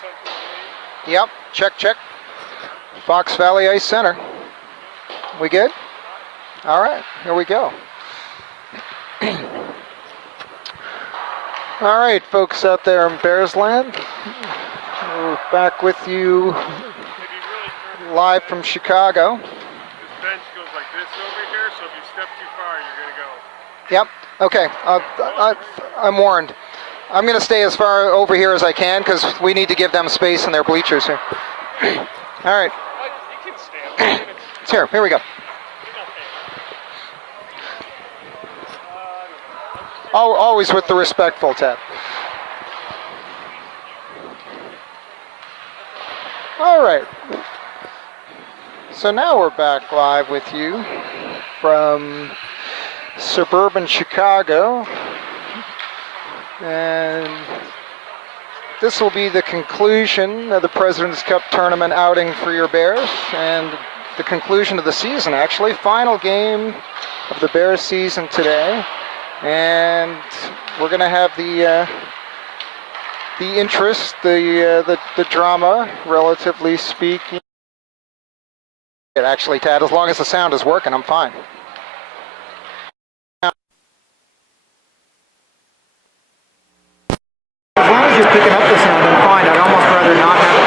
something to me? Yep, check. Fox Valley Ice Center. We good? All right, here we go. All right, folks out there in Bearsland, we're back with you live from Chicago. This bench goes like this over here, so if you step too far, you're going to go. Yep, okay, I'm warned. I'm going to stay as far over here as I can because we need to give them space in their bleachers here. All right. You can stand. It's here we go. Always with the respectful, Ted. All right. So now we're back live with you from suburban Chicago. And this will be the conclusion of the President's Cup tournament outing for your Bears, and the conclusion of the season, actually. Final game of the Bears season today. And we're going to have the interest, the drama, relatively speaking. Actually, Tad, as long as the sound is working, I'm fine. As long as you're picking up the sound, I'm fine. I'd almost rather not have it.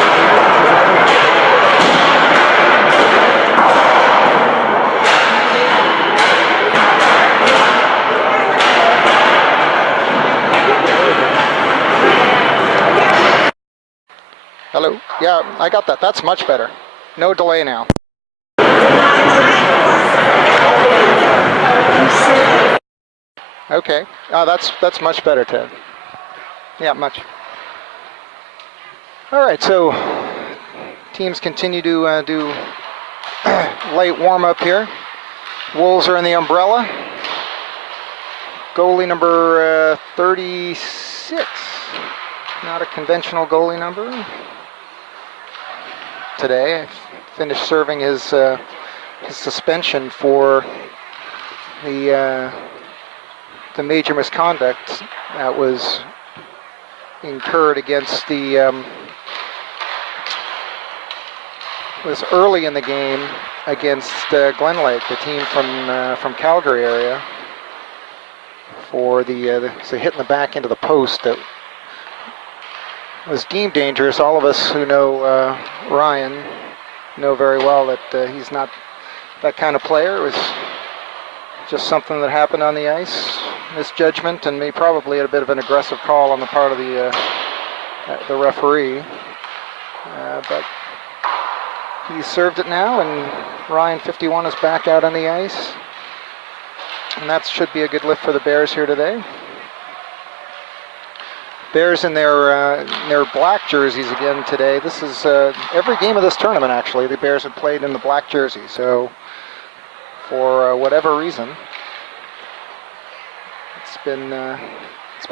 Hello? Yeah, I got that. That's much better. No delay now. Okay. That's much better, Ted. Yeah, much. All right, so teams continue to do light warm-up here. Wolves are in the umbrella. Goalie number 36. Not a conventional goalie number. Today, I finished serving his suspension for the major misconduct that was incurred against the was early in the game against Glen Lake, the team from Calgary area, for the hit in the back into the post that was deemed dangerous. All of us who know Ryan know very well that he's not that kind of player. It was just something that happened on the ice, misjudgment, and probably a bit of an aggressive call on the part of the referee. But he served it now, and Ryan 51 is back out on the ice, and that should be a good lift for the Bears here today. Bears in their black jerseys again today. This is every game of this tournament, actually. The Bears have played in the black jersey. So for whatever reason, it's been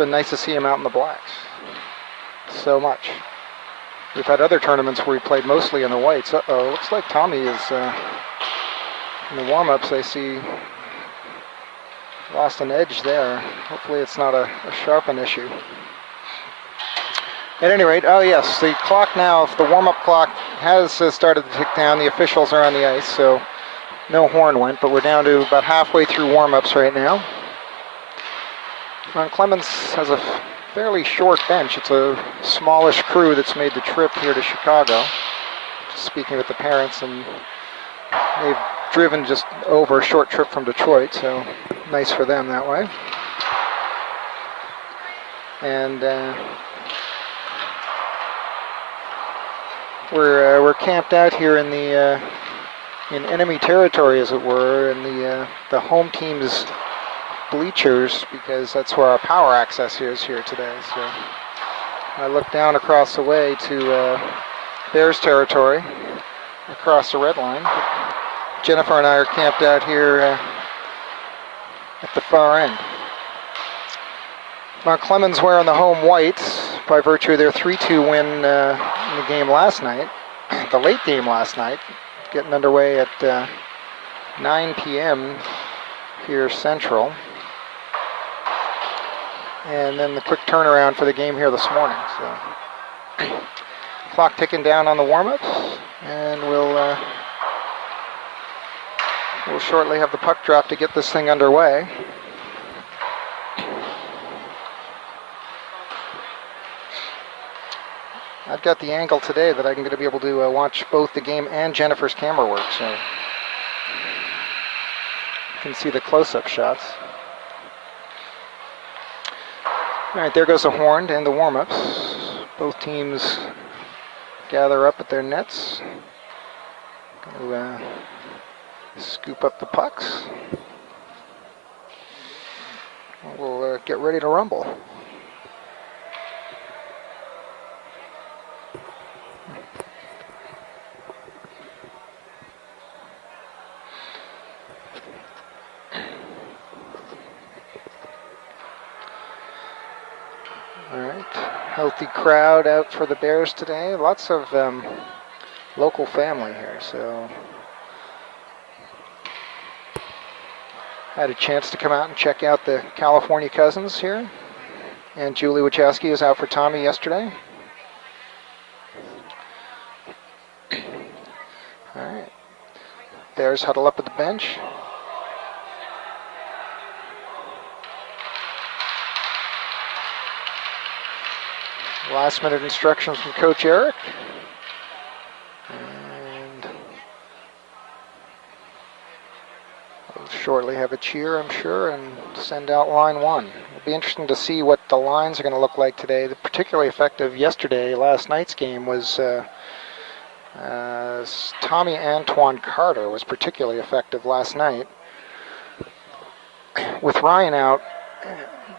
nice to see him out in the blacks so much. We've had other tournaments where we played mostly in the whites. Uh-oh, looks like Tommy is in the warm-ups. I see lost an edge there. Hopefully it's not a sharpen issue. At any rate, oh yes, the clock now, the warm-up clock has started to tick down. The officials are on the ice, so no horn went, but we're down to about halfway through warm-ups right now. Clemens has a fairly short bench. It's a smallish crew that's made the trip here to Chicago. Just speaking with the parents, and they've driven just over a short trip from Detroit, so nice for them that way. And we're camped out here in the in enemy territory, as it were, in the home team's bleachers, because that's where our power access is here today. So I look down across the way to Bears territory, across the red line. But Jennifer and I are camped out here at the far end. Now Clemens wearing the home whites by virtue of their 3-2 win in the game last night, the late game last night, getting underway at 9 p.m. here Central. And then the quick turnaround for the game here this morning. So Clock ticking down on the warm-ups, and we'll shortly have the puck drop to get this thing underway. I've got the angle today that I'm going to be able to watch both the game and Jennifer's camera work, so you can see the close-up shots. All right, there goes the horn and the warm-ups. Both teams gather up at their nets. Go, scoop up the pucks. We'll get ready to rumble. All right, healthy crowd out for the Bears today. Lots of local family here, so had a chance to come out and check out the California cousins here. And Julie Wachowski is out for Tommy yesterday. All right, Bears huddle up at the bench. Last minute instructions from Coach Eric. And we'll shortly have a cheer, I'm sure, and send out line one. It'll be interesting to see what the lines are going to look like today. The particularly effective last night's game was Tommy Antoine Carter was particularly effective last night. With Ryan out,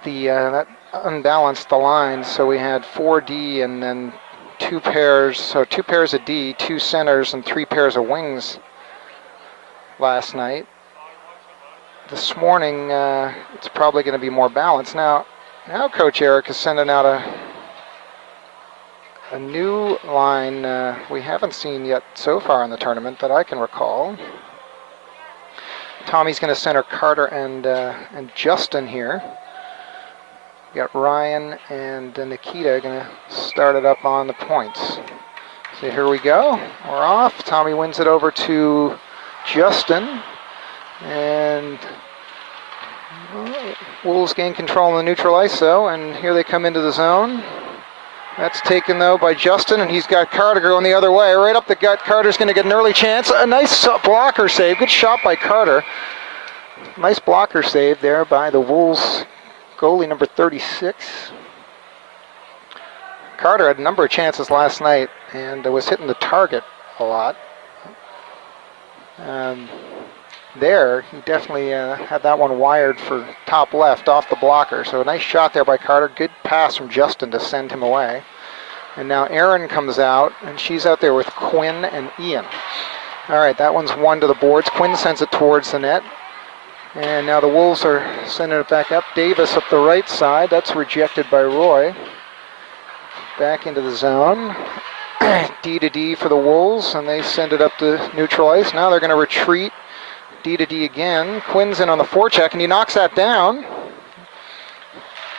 that unbalanced the lines, so we had 4D and then 2 pairs, so 2 pairs of D, 2 centers, and 3 pairs of wings last night. This morning, it's probably going to be more balanced. Now Coach Eric is sending out a new line we haven't seen yet so far in the tournament that I can recall. Tommy's going to center Carter and Justin here. We got Ryan and Nikita going to start it up on the points. So here we go. We're off. Tommy wins it over to Justin. And Wolves gain control in the neutral ice, though. And here they come into the zone. That's taken, though, by Justin. And he's got Carter going the other way. Right up the gut. Carter's going to get an early chance. A nice blocker save. Good shot by Carter. Nice blocker save there by the Wolves goalie number 36. Carter had a number of chances last night and was hitting the target a lot. There, he definitely had that one wired for top left off the blocker. So a nice shot there by Carter. Good pass from Justin to send him away. And now Erin comes out, and she's out there with Quinn and Ian. All right, that one's one to the boards. Quinn sends it towards the net. And now the Wolves are sending it back up. Davis up the right side. That's rejected by Roy. Back into the zone. D to D for the Wolves, and they send it up to neutral ice. Now they're going to retreat. D to D again. Quinn's in on the forecheck, and he knocks that down.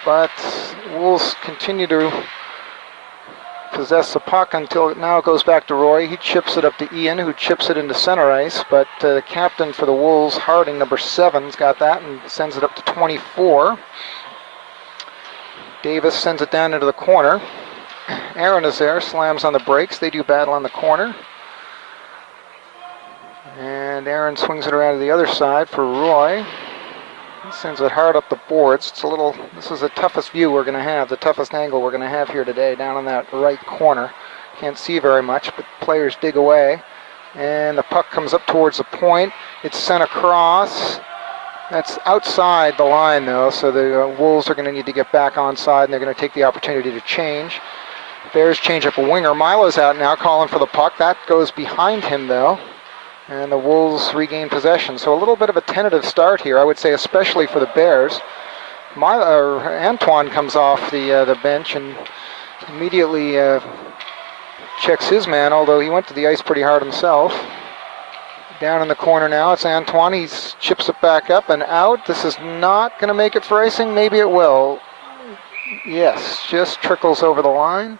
But Wolves continue to possess the puck until it now goes back to Roy. He chips it up to Ian, who chips it into center ice. But the captain for the Wolves, Harding, number 7's got that and sends it up to 24. Davis sends it down into the corner. Aaron is there, slams on the brakes. They do battle on the corner. And Aaron swings it around to the other side for Roy. He sends it hard up the boards. This is the toughest view we're going to have, the toughest angle we're going to have here today, down in that right corner. Can't see very much, but players dig away. And the puck comes up towards the point. It's sent across. That's outside the line, though, so the Wolves are going to need to get back onside, and they're going to take the opportunity to change. Bears change up a winger. Milo's out now calling for the puck. That goes behind him, though. And the Wolves regain possession. So a little bit of a tentative start here, I would say, especially for the Bears. Antoine comes off the bench and immediately checks his man, although he went to the ice pretty hard himself. Down in the corner now, it's Antoine. He chips it back up and out. This is not going to make it for icing. Maybe it will. Yes, just trickles over the line.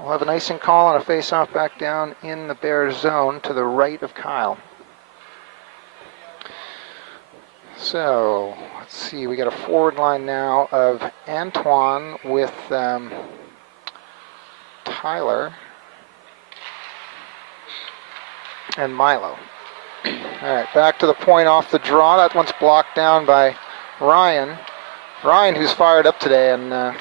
We'll have an icing call and a face-off back down in the Bears zone to the right of Kyle. So, let's see, we got a forward line now of Antoine with Tyler and Milo. All right, back to the point off the draw. That one's blocked down by Ryan. Ryan, who's fired up today and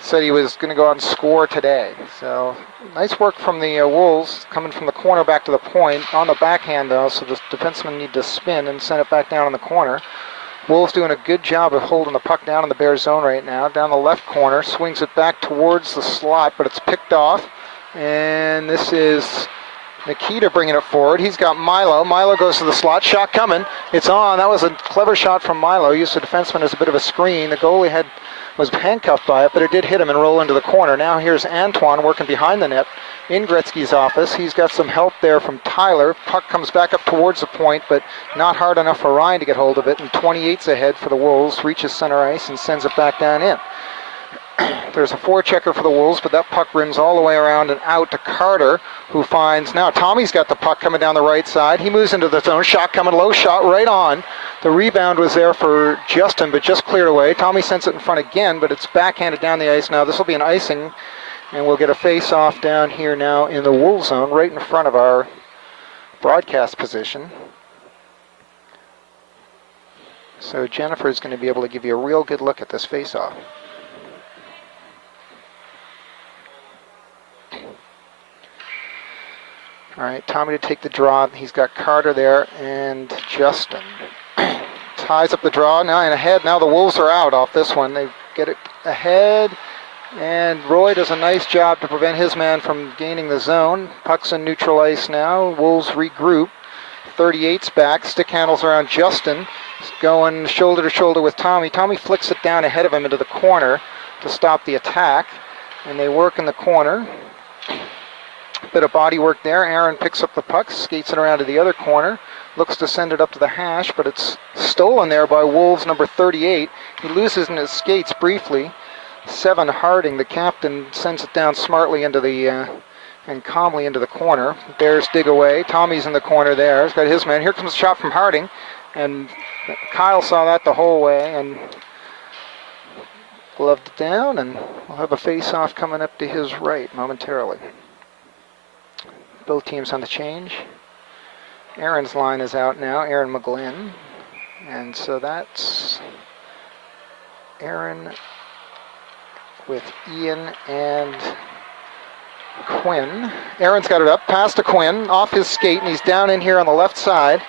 said he was going to go out and score today. So nice work from the Wolves, coming from the corner back to the point. On the backhand, though, so the defensemen need to spin and send it back down in the corner. Wolves doing a good job of holding the puck down in the Bears zone right now. Down the left corner, swings it back towards the slot, but it's picked off. And this is Nikita bringing it forward. He's got Milo. Milo goes to the slot. Shot coming. It's on. That was a clever shot from Milo. Used the defenseman as a bit of a screen. The goalie was handcuffed by it, but it did hit him and roll into the corner. Now here's Antoine working behind the net in Gretzky's office. He's got some help there from Tyler. Puck comes back up towards the point, but not hard enough for Ryan to get hold of it. And 28's ahead for the Wolves. Reaches center ice and sends it back down in. There's a forechecker for the Wolves, but that puck rims all the way around and out to Carter, who finds, now Tommy's got the puck coming down the right side. He moves into the zone, shot coming low, shot right on. The rebound was there for Justin, but just cleared away. Tommy sends it in front again, but it's backhanded down the ice now. This will be an icing, and we'll get a face-off down here now in the Wolves zone, right in front of our broadcast position. So Jennifer's going to be able to give you a real good look at this face-off. All right, Tommy to take the draw. He's got Carter there and Justin. Ties up the draw now and ahead. Now the Wolves are out off this one. They get it ahead, and Roy does a nice job to prevent his man from gaining the zone. Puck's in neutral ice now. Wolves regroup. 38's back. Stick handles around Justin. He's going shoulder to shoulder with Tommy. Tommy flicks it down ahead of him into the corner to stop the attack, and they work in the corner. Bit of body work there. Aaron picks up the puck, skates it around to the other corner, looks to send it up to the hash, but it's stolen there by Wolves number 38. He loses in his skates briefly. 7 Harding, the captain, sends it down smartly into the and calmly into the corner. Bears dig away. Tommy's in the corner there. He's got his man. Here comes a shot from Harding, and Kyle saw that the whole way and gloved it down, and we'll have a face-off coming up to his right momentarily. Both teams on the change. Aaron's line is out now, Aaron McGlynn. And so that's Aaron with Ian and Quinn. Aaron's got it up, pass to Quinn, off his skate, and he's down in here on the left side.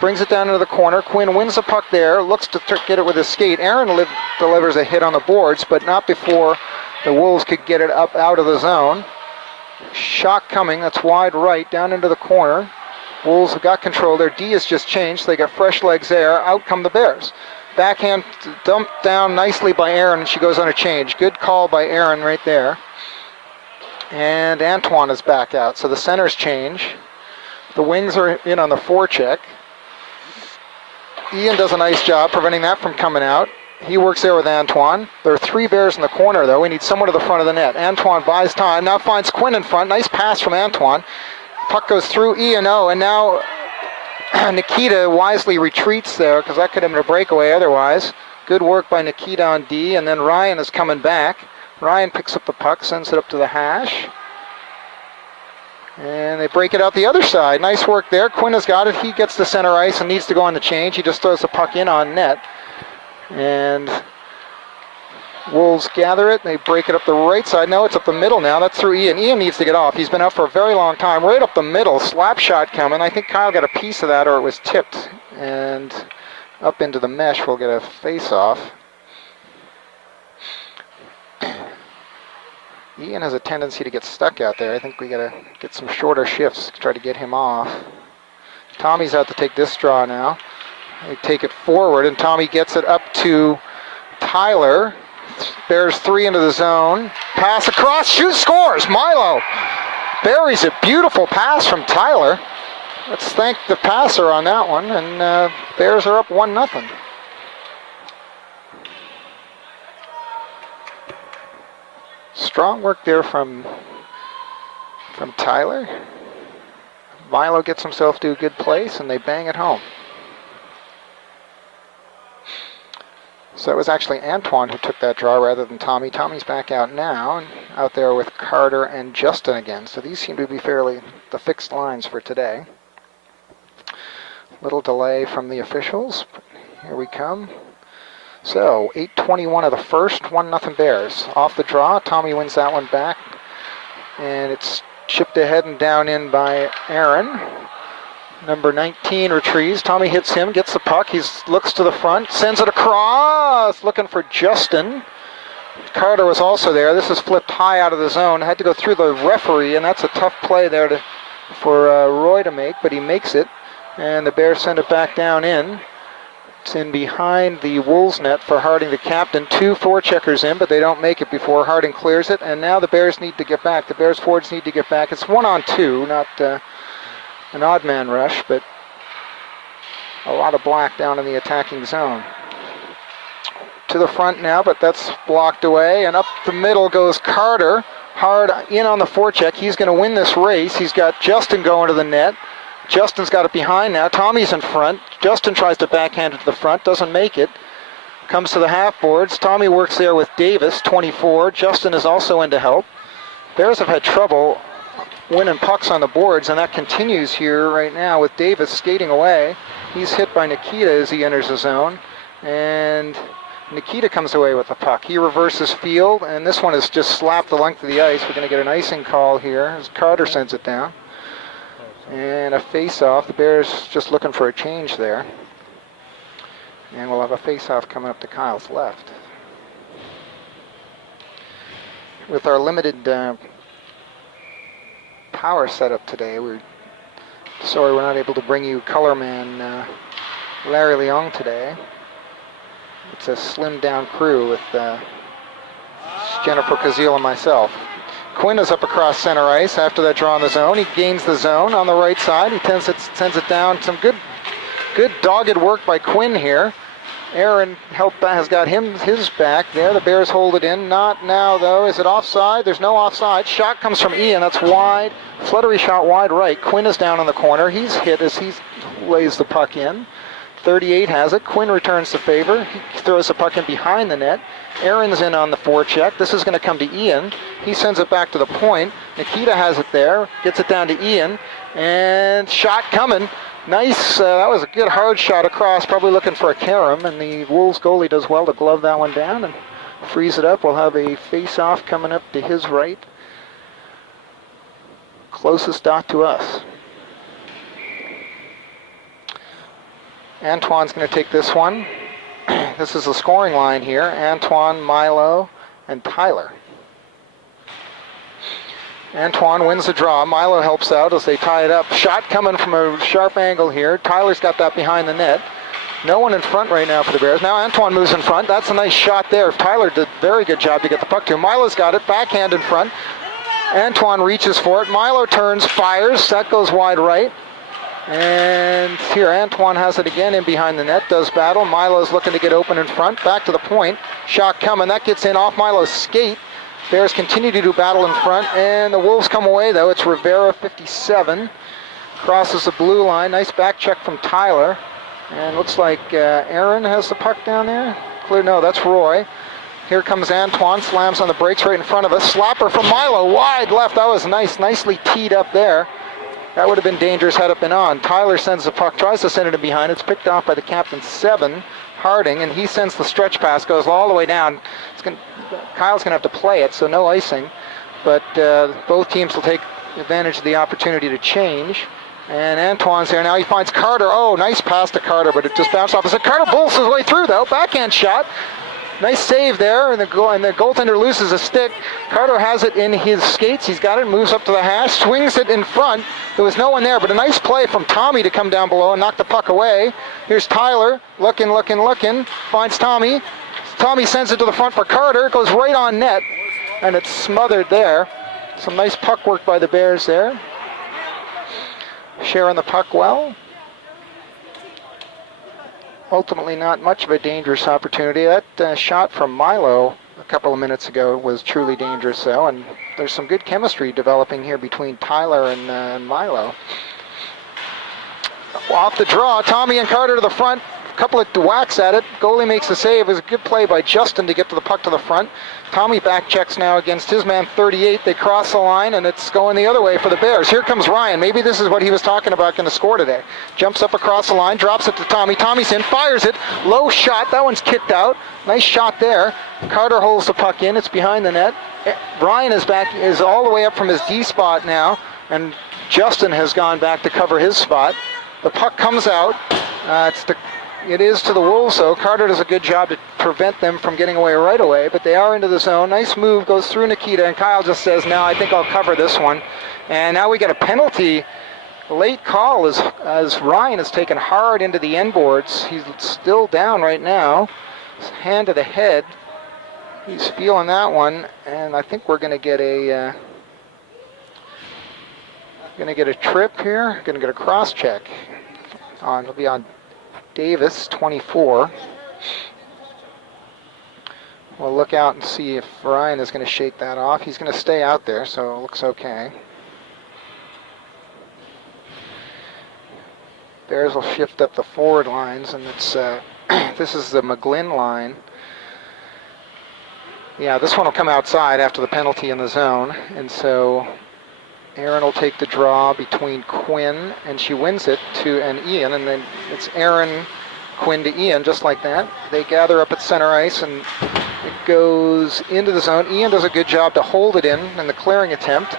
Brings it down into the corner. Quinn wins the puck there, looks to get it with his skate. Aaron delivers a hit on the boards, but not before the Wolves could get it up out of the zone. Shot coming, that's wide right, down into the corner. Wolves have got control. Their D has just changed, so they got fresh legs there. Out come the Bears. Backhand dumped down nicely by Aaron, and she goes on a change. Good call by Aaron right there. And Antoine is back out, so the centers change. The wings are in on the forecheck. Ian does a nice job preventing that from coming out. He works there with Antoine. There are 3 Bears in the corner, though. We need someone to the front of the net. Antoine buys time. Now finds Quinn in front. Nice pass from Antoine. Puck goes through E&O, and now Nikita wisely retreats there because that could have been a breakaway otherwise. Good work by Nikita on D, and then Ryan is coming back. Ryan picks up the puck, sends it up to the hash. And they break it out the other side. Nice work there. Quinn has got it. He gets the center ice and needs to go on the change. He just throws the puck in on net. And Wolves gather it. They break it up the right side. No, it's up the middle now. That's through Ian. Ian needs to get off. He's been out for a very long time. Right up the middle. Slap shot coming. I think Kyle got a piece of that, or it was tipped. And up into the mesh, we'll get a face-off. Ian has a tendency to get stuck out there. I think we got to get some shorter shifts to try to get him off. Tommy's out to take this draw now. They take it forward, and Tommy gets it up to Tyler. Bears 3 into the zone. Pass across, shoots, scores. Milo buries it. Beautiful pass from Tyler. Let's thank the passer on that one, and Bears are up 1-0. Strong work there from Tyler. Milo gets himself to a good place, and they bang it home. So it was actually Antoine who took that draw rather than Tommy. Tommy's back out now, and out there with Carter and Justin again. So these seem to be fairly the fixed lines for today. Little delay from the officials. Here we come. So 8:21 of the first, 1-0 Bears. Off the draw, Tommy wins that one back. And it's chipped ahead and down in by Aaron. Number 19 retrieves. Tommy hits him, gets the puck. He looks to the front, sends it across, looking for Justin. Carter was also there. This is flipped high out of the zone. Had to go through the referee, and that's a tough play there for Roy to make, but he makes it. And the Bears send it back down in. It's in behind the Wolves net for Harding, the captain. 2 forecheckers in, but they don't make it before Harding clears it. And now the Bears need to get back. The Bears forwards need to get back. It's 1-on-2, not an odd man rush, but a lot of black down in the attacking zone. To the front now, but that's blocked away. And up the middle goes Carter. Hard in on the forecheck. He's going to win this race. He's got Justin going to the net. Justin's got it behind now. Tommy's in front. Justin tries to backhand it to the front. Doesn't make it. Comes to the half boards. Tommy works there with Davis, 24. Justin is also in to help. Bears have had trouble winning pucks on the boards, and that continues here right now with Davis skating away. He's hit by Nikita as he enters the zone. And Nikita comes away with the puck. He reverses field, and this one is just slapped the length of the ice. We're going to get an icing call here as Carter sends it down. And a face-off. The Bears just looking for a change there. And we'll have a face-off coming up to Kyle's left. With our limited power setup today, we're sorry we're not able to bring you color man Larry Leong today. It's a slimmed-down crew with Jennifer Kazil and myself. Quinn is up across center ice after that draw in the zone. He gains the zone on the right side. He sends it down. Some good dogged work by Quinn here. Aaron has got his back there. The Bears hold it in. Not now, though. Is it offside? There's no offside. Shot comes from Ian. That's wide. Fluttery shot wide right. Quinn is down in the corner. He's hit as he lays the puck in. 38 has it. Quinn returns the favor. He throws the puck in behind the net. Aaron's in on the forecheck. This is going to come to Ian. He sends it back to the point. Nikita has it there. Gets it down to Ian. And shot coming. Nice. That was a good hard shot across. Probably looking for a carom. And the Wolves goalie does well to glove that one down and frees it up. We'll have a face-off coming up to his right. Closest dot to us. Antoine's going to take this one. This is the scoring line here. Antoine, Milo, and Tyler. Antoine wins the draw. Milo helps out as they tie it up. Shot coming from a sharp angle here. Tyler's got that behind the net. No one in front right now for the Bears. Now Antoine moves in front. That's a nice shot there. Tyler did a very good job to get the puck to him. Milo's got it. Backhand in front. Antoine reaches for it. Milo turns, fires. That goes wide right. And here Antoine has it again in behind the net, does battle. Milo's looking to get open in front, back to the point. Shot coming, that gets in off Milo's skate. Bears continue to do battle in front, and the Wolves come away though. It's Rivera, 57. Crosses the blue line, nice back check from Tyler. And looks like Aaron has the puck down there. Clear, no, that's Roy. Here comes Antoine, slams on the brakes right in front of us. Slapper from Milo, wide left, that was nice, nicely teed up there. That would have been dangerous had it been on. Tyler sends the puck, tries to send it in behind. It's picked off by the captain, 7, Harding, and he sends the stretch pass, goes all the way down. Kyle's going to have to play it, so no icing. But both teams will take advantage of the opportunity to change. And Antoine's there now. He finds Carter. Oh, nice pass to Carter, but it just bounced off. Carter bolts his way through, though. Backhand shot. Nice save there, and the goaltender loses a stick. Carter has it in his skates. He's got it, moves up to the hash, swings it in front. There was no one there, but a nice play from Tommy to come down below and knock the puck away. Here's Tyler, looking, finds Tommy. Tommy sends it to the front for Carter. It goes right on net, and it's smothered there. Some nice puck work by the Bears there. Sharing the puck well. Ultimately not much of a dangerous opportunity. That shot from Milo a couple of minutes ago was truly dangerous, though, and there's some good chemistry developing here between Tyler and Milo. Off the draw, Tommy and Carter to the front. A couple of whacks at it. Goalie makes the save. It was a good play by Justin to get to the puck to the front. Tommy back checks now against his man 38. They cross the line, and it's going the other way for the Bears. Here comes Ryan. Maybe this is what he was talking about going to score today. Jumps up across the line, drops it to Tommy. Tommy's in, fires it. Low shot. That one's kicked out. Nice shot there. Carter holds the puck in. It's behind the net. Ryan is all the way up from his D spot now, and Justin has gone back to cover his spot. The puck comes out. It is to the Wolves, though. Carter does a good job to prevent them from getting away right away, but they are into the zone. Nice move, goes through Nikita, and Kyle just says, no, I think I'll cover this one. And now we get a penalty. Late call as Ryan is taken hard into the end boards. He's still down right now. His hand to the head. He's feeling that one, and I think we're going to get a trip here. Going to get a cross check. It'll be on Davis, 24. We'll look out and see if Ryan is going to shake that off. He's going to stay out there, so it looks okay. Bears will shift up the forward lines, and it's this is the McGlynn line. Yeah, this one will come outside after the penalty in the zone, and so Aaron will take the draw between Quinn, and she wins it to Ian, and then it's Aaron, Quinn to Ian, just like that. They gather up at center ice, and it goes into the zone. Ian does a good job to hold it in the clearing attempt.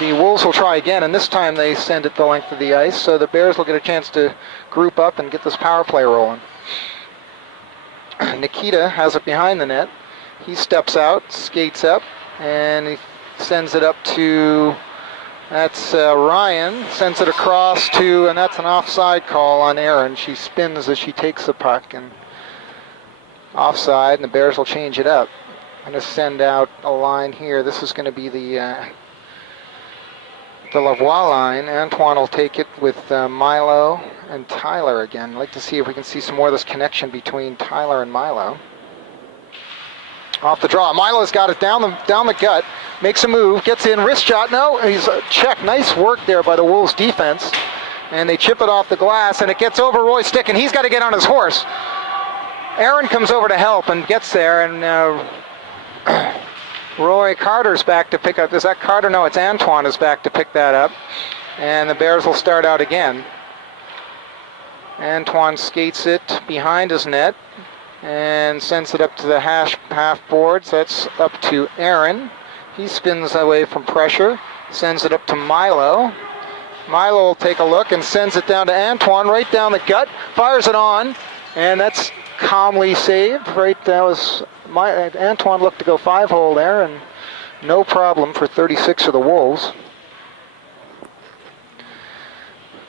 The Wolves will try again, and this time they send it the length of the ice, so the Bears will get a chance to group up and get this power play rolling. Nikita has it behind the net. He steps out, skates up, and he sends it up to... That's Ryan, sends it across to, and that's an offside call on Aaron. She spins as she takes the puck, and offside, and the Bears will change it up. I'm going to send out a line here. This is going to be the Lavoie line. Antoine will take it with Milo and Tyler again. I'd like to see if we can see some more of this connection between Tyler and Milo. Off the draw. Milo's got it down the gut. Makes a move. Gets in. Wrist shot. No. He's checked. Nice work there by the Wolves defense. And they chip it off the glass. And it gets over Roy's stick. And he's got to get on his horse. Aaron comes over to help and gets there. And Roy Carter's back to pick up. Is that Carter? No, it's Antoine is back to pick that up. And the Bears will start out again. Antoine skates it behind his net and sends it up to the half boards. That's up to Aaron. He spins away from pressure, sends it up to Milo. Milo will take a look and sends it down to Antoine, right down the gut, fires it on, and that's calmly saved. Right, that was Antoine looked to go 5-hole there, and no problem for 36 of the Wolves.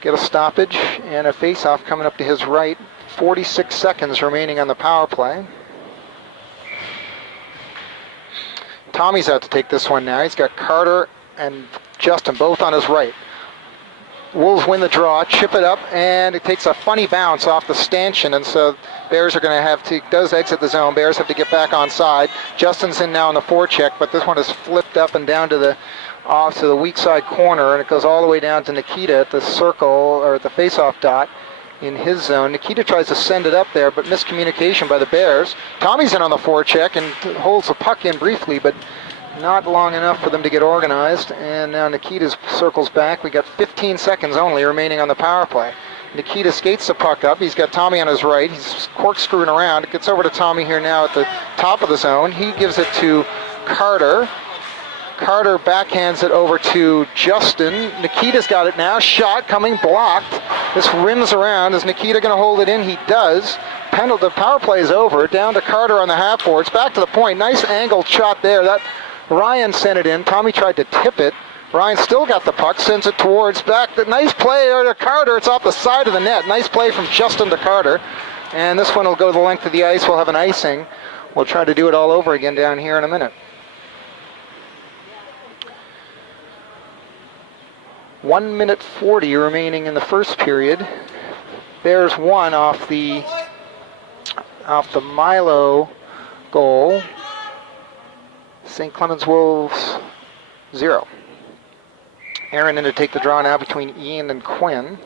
Get a stoppage and a face-off coming up to his right. 46 seconds remaining on the power play. Tommy's out to take this one now. He's got Carter and Justin both on his right. Wolves win the draw, chip it up, and it takes a funny bounce off the stanchion, and so Bears are going to have to, does exit the zone. Bears have to get back on side. Justin's in now on the forecheck, but this one is flipped up and down to the off to the weak side corner, and it goes all the way down to Nikita at the circle, or at the face-off dot in his zone. Nikita tries to send it up there, but miscommunication by the Bears. Tommy's in on the forecheck and holds the puck in briefly, but not long enough for them to get organized. And now Nikita circles back. We got 15 seconds only remaining on the power play. Nikita skates the puck up. He's got Tommy on his right. He's corkscrewing around. It gets over to Tommy here now at the top of the zone. He gives it to Carter. Carter backhands it over to Justin. Nikita's got it now. Shot coming, blocked. This rims around. Is Nikita going to hold it in? He does. The power play is over. Down to Carter on the half boards. Back to the point. Nice angled shot there. That Ryan sent it in. Tommy tried to tip it. Ryan still got the puck. Sends it towards back. The nice play there to Carter. It's off the side of the net. Nice play from Justin to Carter. And this one will go the length of the ice. We'll have an icing. We'll try to do it all over again down here in a minute. 1 minute 40 remaining in the first period. Bears won off the Milo goal. St. Clemens Wolves 0. Aaron in to take the draw now between Ian and Quinn.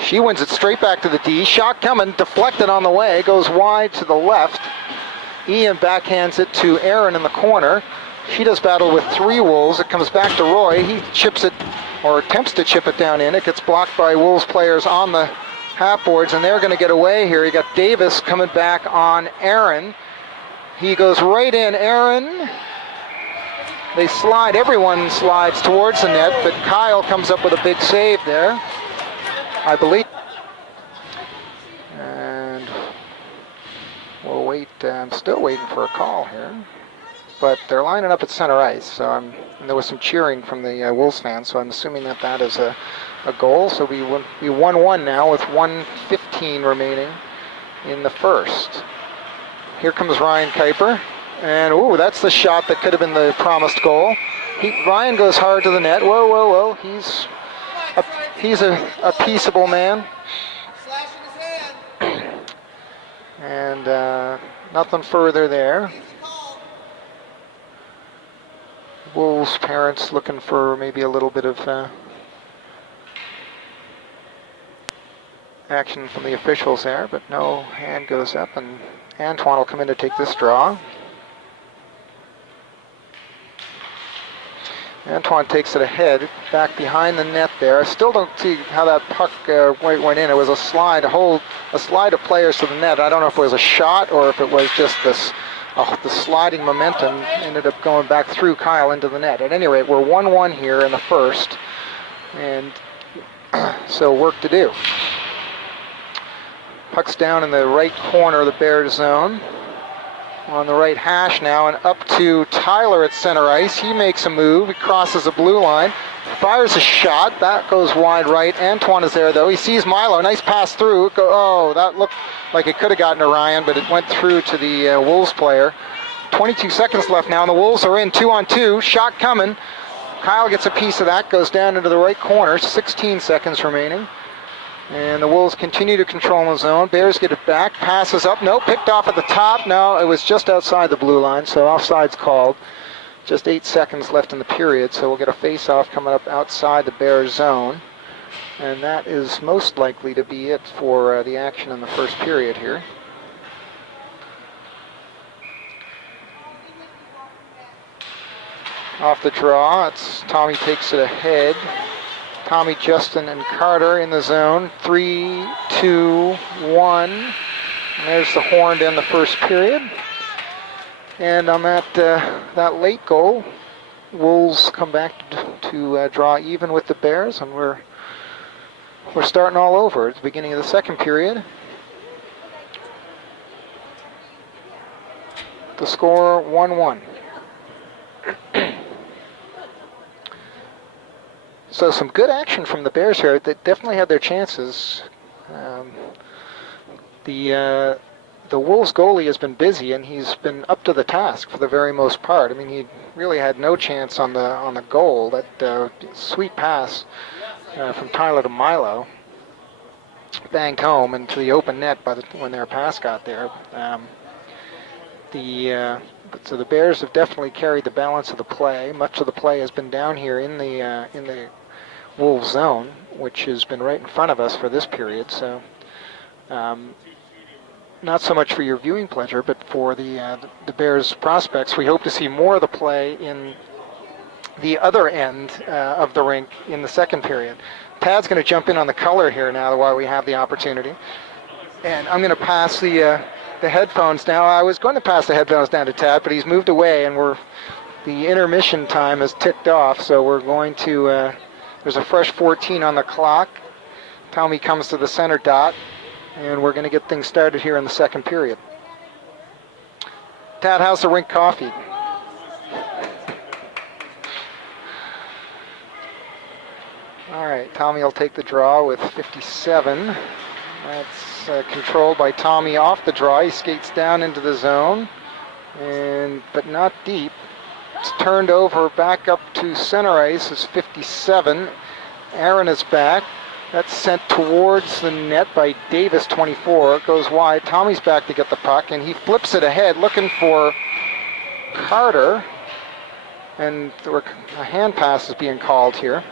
She wins it straight back to the D. Shot coming, deflected on the way, goes wide to the left. Ian backhands it to Aaron in the corner. She does battle with 3 Wolves. It comes back to Roy. He chips it, or attempts to chip it down in. It gets blocked by Wolves players on the half boards, and they're going to get away here. You got Davis coming back on Aaron. He goes right in. Aaron, they slide. Everyone slides towards the net, but Kyle comes up with a big save there, I believe. And we'll wait. I'm still waiting for a call here. But they're lining up at center ice, so and there was some cheering from the Wolves fans, so I'm assuming that is a goal. So we 1-1 now with 1:15 remaining in the first. Here comes Ryan Kuiper, and ooh, that's the shot that could have been the promised goal. Ryan goes hard to the net. Whoa, whoa, whoa! He's a peaceable man, and nothing further there. Wolves parents looking for maybe a little bit of action from the officials there, but no hand goes up, and Antoine will come in to take this draw. Antoine takes it ahead, back behind the net there. I still don't see how that puck went in. It was a slide, a slide of players to the net. I don't know if it was a shot or if it was just this. The sliding momentum ended up going back through Kyle into the net. At any rate, we're 1-1 here in the first, and so work to do. Puck's down in the right corner of the Bears zone, on the right hash now, and up to Tyler at center ice. He makes a move. He crosses the blue line, fires a shot. That goes wide right. Antoine is there, though. He sees Milo. Nice pass through. Oh, that looked like it could have gotten to Ryan, but it went through to the Wolves player. 22 seconds left now, and the Wolves are in 2-on-2. Shot coming. Kyle gets a piece of that, goes down into the right corner. 16 seconds remaining. And the Wolves continue to control the zone. Bears get it back. Passes up. No, picked off at the top. No, it was just outside the blue line, so offside's called. Just 8 seconds left in the period, so we'll get a face-off coming up outside the Bears zone. And that is most likely to be it for the action in the first period here. Off the draw, it's Tommy takes it ahead. Tommy, Justin, and Carter in the zone. 3, 2, 1. And there's the horn to end the first period. And on that late goal, Wolves come back to draw even with the Bears, and we're starting all over. It's the beginning of the second period. The score 1-1. So some good action from the Bears here. They definitely had their chances. The Wolves goalie has been busy, and he's been up to the task for the very most part. I mean, he really had no chance on the goal. That sweet pass from Tyler to Milo banged home into the open net when their pass got there. So the Bears have definitely carried the balance of the play. Much of the play has been down here in the Wolves zone, which has been right in front of us for this period. So not so much for your viewing pleasure, but for the Bears prospects. We hope to see more of the play in the other end of the rink in the second period. Tad's going to jump in on the color here now while we have the opportunity. And I'm going to pass the headphones now. I was going to pass the headphones down to Tad, but he's moved away, and the intermission time has ticked off, so we're going to, there's a fresh 14 on the clock. Tommy comes to the center dot, and we're going to get things started here in the second period. Tad, how's the rink coffee? All right, Tommy will take the draw with 57. That's controlled by Tommy off the draw. He skates down into the zone, but not deep. It's turned over back up to center ice is 57. Aaron is back. That's sent towards the net by Davis, 24. It goes wide. Tommy's back to get the puck, and he flips it ahead, looking for Carter. And a hand pass is being called here.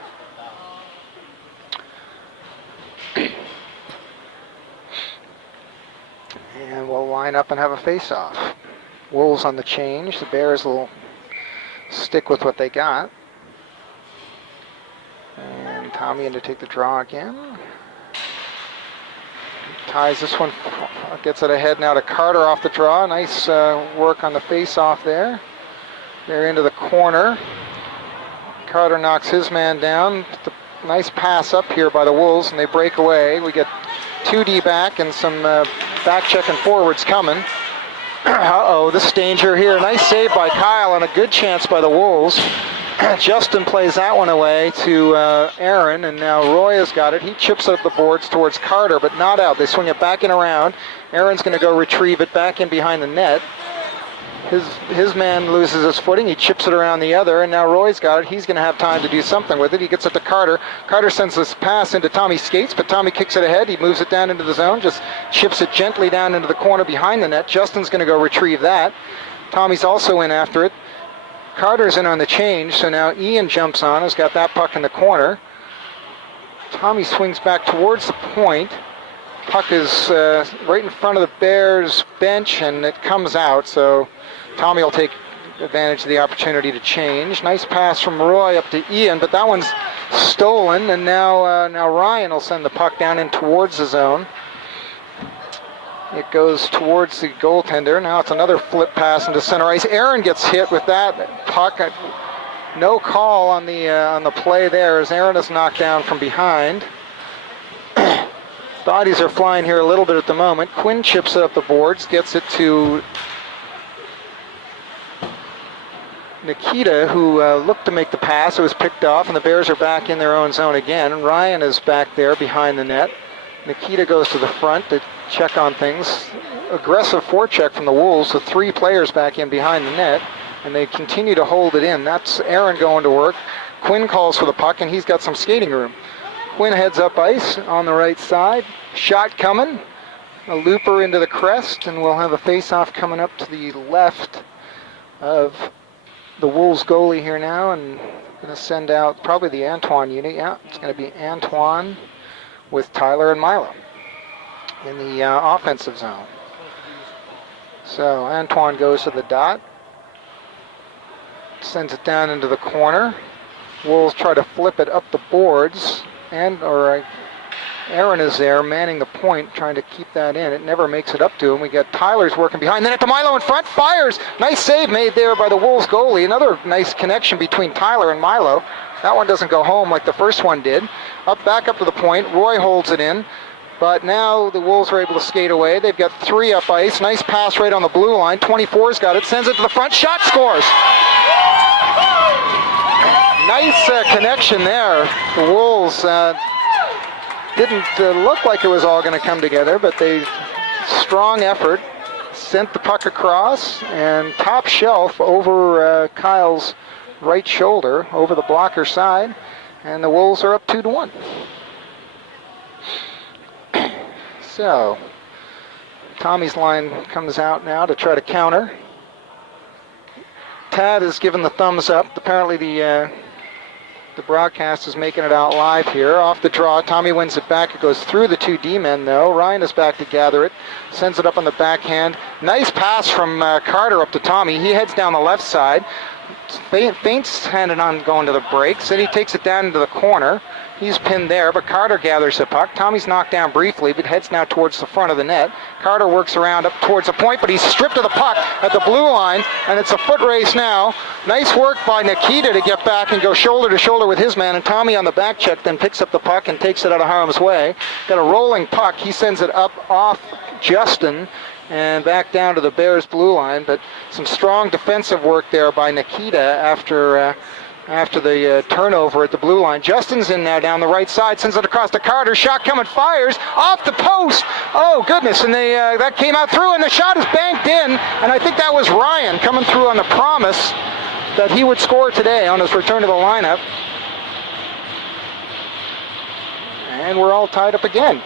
And we'll line up and have a face-off. Wolves on the change. The Bears will stick with what they got. And Tommy in to take the draw again. Ties this one, gets it ahead now to Carter off the draw. Nice work on the face-off there. They're into the corner. Carter knocks his man down. Nice pass up here by the Wolves, and they break away. We get 2D back and some back checking forwards coming. Uh-oh, this danger here. Nice save by Kyle and a good chance by the Wolves. Justin plays that one away to Aaron, and now Roy has got it. He chips up the boards towards Carter, but not out. They swing it back and around. Aaron's going to go retrieve it back in behind the net. His man loses his footing. He chips it around the other, and now Roy's got it. He's going to have time to do something with it. He gets it to Carter. Carter sends this pass into Tommy's skates, but Tommy kicks it ahead. He moves it down into the zone, just chips it gently down into the corner behind the net. Justin's going to go retrieve that. Tommy's also in after it. Carter's in on the change, so now Ian jumps on. Has got that puck in the corner. Tommy swings back towards the point. Puck is right in front of the Bears bench, and it comes out, so Tommy will take advantage of the opportunity to change. Nice pass from Roy up to Ian, but that one's stolen, and now Ryan will send the puck down in towards the zone. It goes towards the goaltender. Now it's another flip pass into center ice. Aaron gets hit with that puck. No call on the play there as Aaron is knocked down from behind. Bodies are flying here a little bit at the moment. Quinn chips it up the boards, gets it to Nikita, who looked to make the pass. It was picked off, and the Bears are back in their own zone again. Ryan is back there behind the net. Nikita goes to the front to check on things. Aggressive forecheck from the Wolves with 3 players back in behind the net, and they continue to hold it in. That's Aaron going to work. Quinn calls for the puck, and he's got some skating room. Quinn heads up ice on the right side. Shot coming. A looper into the crest, and we'll have a face-off coming up to the left of the Wolves goalie here now, and going to send out probably the Antoine unit. Yeah, it's going to be Antoine with Tyler and Milo in the offensive zone. So Antoine goes to the dot, sends it down into the corner. Wolves try to flip it up the boards, Aaron is there manning the point, trying to keep that in. It never makes it up to him. We got Tyler's working behind. Then at the Milo in front, fires. Nice save made there by the Wolves goalie. Another nice connection between Tyler and Milo. That one doesn't go home like the first one did. Back up to the point. Roy holds it in. But now the Wolves are able to skate away. They've got 3 up ice. Nice pass right on the blue line. 24's got it. Sends it to the front. Shot, scores. Nice connection there. The Wolves didn't look like it was all going to come together, but strong effort. Sent the puck across and top shelf over Kyle's right shoulder, over the blocker side, and the Wolves are up 2-1. So, Tommy's line comes out now to try to counter. Tad has given the thumbs up. Apparently the broadcast is making it out live here. Off the draw, Tommy wins it back. It goes through the 2 D-men, though. Ryan is back to gather it. Sends it up on the backhand. Nice pass from Carter up to Tommy. He heads down the left side. Feints handed on going to the breaks. Then he takes it down into the corner. He's pinned there, but Carter gathers the puck. Tommy's knocked down briefly, but heads now towards the front of the net. Carter works around up towards the point, but he's stripped of the puck at the blue line, and it's a foot race now. Nice work by Nikita to get back and go shoulder to shoulder with his man, and Tommy on the back check then picks up the puck and takes it out of harm's way. Got a rolling puck. He sends it up off Justin and back down to the Bears blue line, but some strong defensive work there by Nikita after the turnover at the blue line. Justin's in now down the right side, sends it across to Carter. Shot coming, fires off the post. Oh goodness! And that came out through, and the shot is banked in. And I think that was Ryan coming through on the promise that he would score today on his return to the lineup. And we're all tied up again.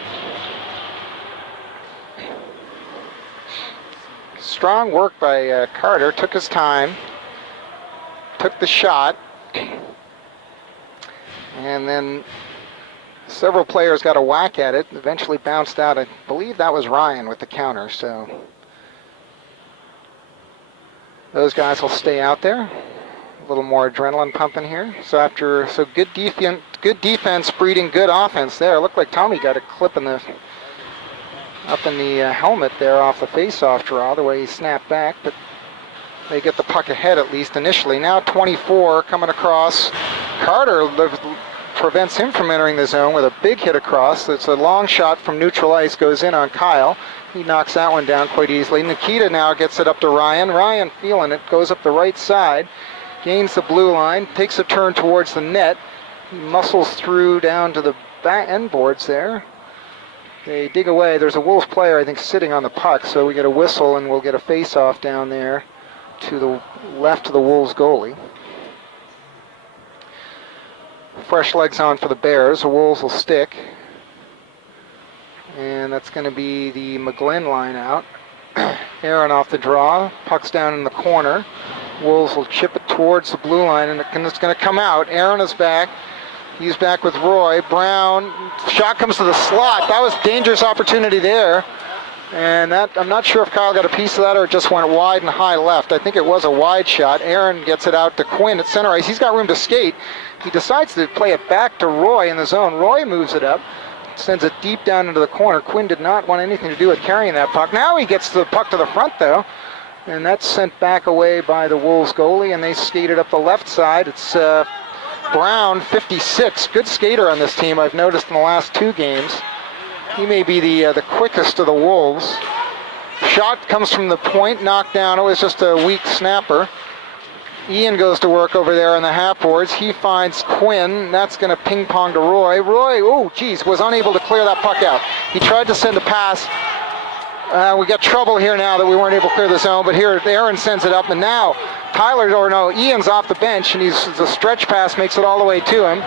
Strong work by Carter. Took his time. took the shot, and then several players got a whack at it, eventually bounced out. I believe that was Ryan with the counter, so those guys will stay out there. A little more adrenaline pumping here. So good defense breeding good offense there. It looked like Tommy got a clip up in the helmet there off the face-off draw, the way he snapped back, but they get the puck ahead at least initially. Now 24 coming across. Carter prevents him from entering the zone with a big hit across. It's a long shot from neutral ice, goes in on Kyle. He knocks that one down quite easily. Nikita now gets it up to Ryan. Ryan feeling it, goes up the right side, gains the blue line, takes a turn towards the net. He muscles through down to the end boards there. They dig away. There's a Wolves player, I think, sitting on the puck, so we get a whistle and we'll get a face-off down there to the left of the Wolves goalie. Fresh legs on for the Bears. The Wolves will stick. And that's going to be the McGlynn line out. Aaron off the draw. Puck's down in the corner. Wolves will chip it towards the blue line, and it's going to come out. Aaron is back. He's back with Roy. Brown. Shot comes to the slot. That was a dangerous opportunity there. And that, I'm not sure if Kyle got a piece of that or it just went wide and high left. I think it was a wide shot. Aaron gets it out to Quinn at center ice. He's got room to skate. He decides to play it back to Roy in the zone. Roy moves it up, sends it deep down into the corner. Quinn did not want anything to do with carrying that puck. Now he gets the puck to the front, though. And that's sent back away by the Wolves goalie, and they skated up the left side. It's Brown, 56. Good skater on this team, I've noticed in the last 2 games. He may be the quickest of the Wolves. Shot comes from the point, knocked down. It was just a weak snapper. Ian goes to work over there on the half boards. He finds Quinn. That's going to ping pong to Roy. Roy, oh geez, was unable to clear that puck out. He tried to send a pass. We got trouble here now that we weren't able to clear the zone, but here Aaron sends it up, and now Ian's off the bench, and the stretch pass makes it all the way to him.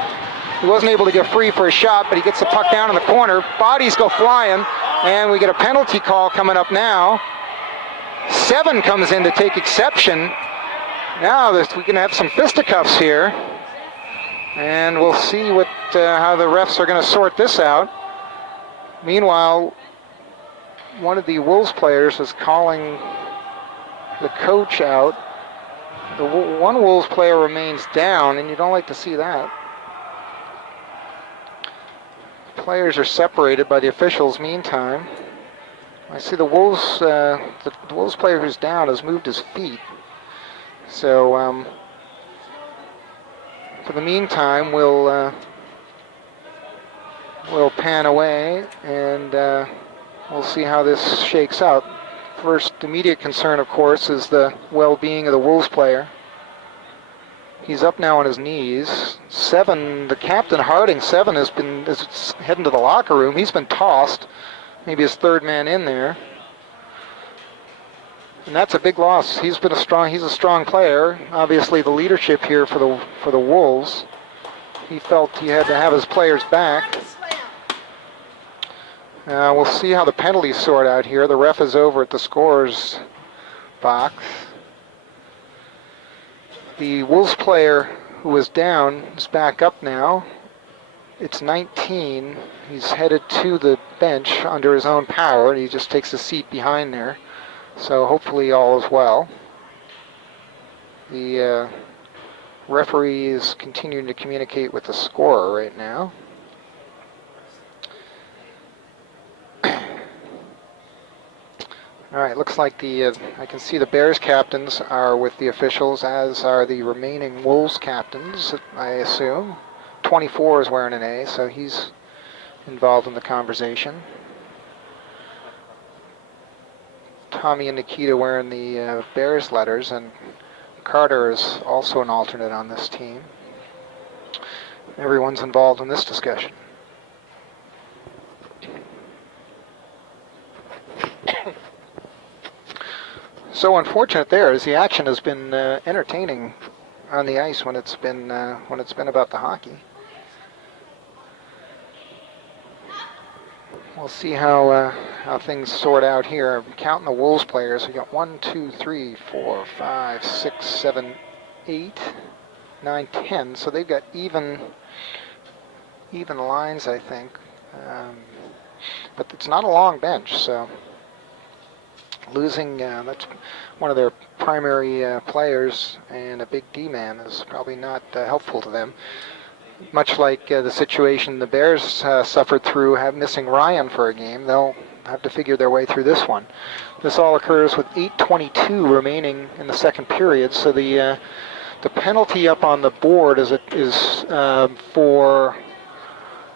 He wasn't able to get free for a shot, but he gets the puck down in the corner. Bodies go flying, and we get a penalty call coming up now. 7 comes in to take exception. Now we can have some fisticuffs here, and we'll see how the refs are going to sort this out. Meanwhile, one of the Wolves players is calling the coach out. The one Wolves player remains down, and you don't like to see that. Players are separated by the officials meantime. I see the Wolves player who's down has moved his feet. So for the meantime, we'll pan away and we'll see how this shakes out. First immediate concern, of course, is the well-being of the Wolves player. He's up now on his knees. 7, the captain Harding, 7 is heading to the locker room. He's been tossed, maybe his 3rd man in there. And that's a big loss. He's a strong player. Obviously the leadership here for the Wolves. He felt he had to have his players back. We'll see how the penalties sort out here. The ref is over at the scorer's box. The Wolves player who was down is back up now. It's 19. He's headed to the bench under his own power, and he just takes a seat behind there. So hopefully all is well. The referee is continuing to communicate with the scorer right now. All right, looks like I can see the Bears captains are with the officials, as are the remaining Wolves captains, I assume. 24 is wearing an A, so he's involved in the conversation. Tommy and Nikita wearing the Bears letters, and Carter is also an alternate on this team. Everyone's involved in this discussion. So unfortunate there, as the action has been entertaining on the ice when it's been about the hockey. We'll see how things sort out here. I'm counting the Wolves players. We got 1, 2, 3, 4, 5, 6, 7, 8, 9, 10. So they've got even lines, I think. But it's not a long bench, so losing that's one of their primary players and a big D-man is probably not helpful to them. Much like the situation the Bears suffered through missing Ryan for a game, they'll have to figure their way through this one. This all occurs with 8:22 remaining in the second period, so the penalty up on the board is for.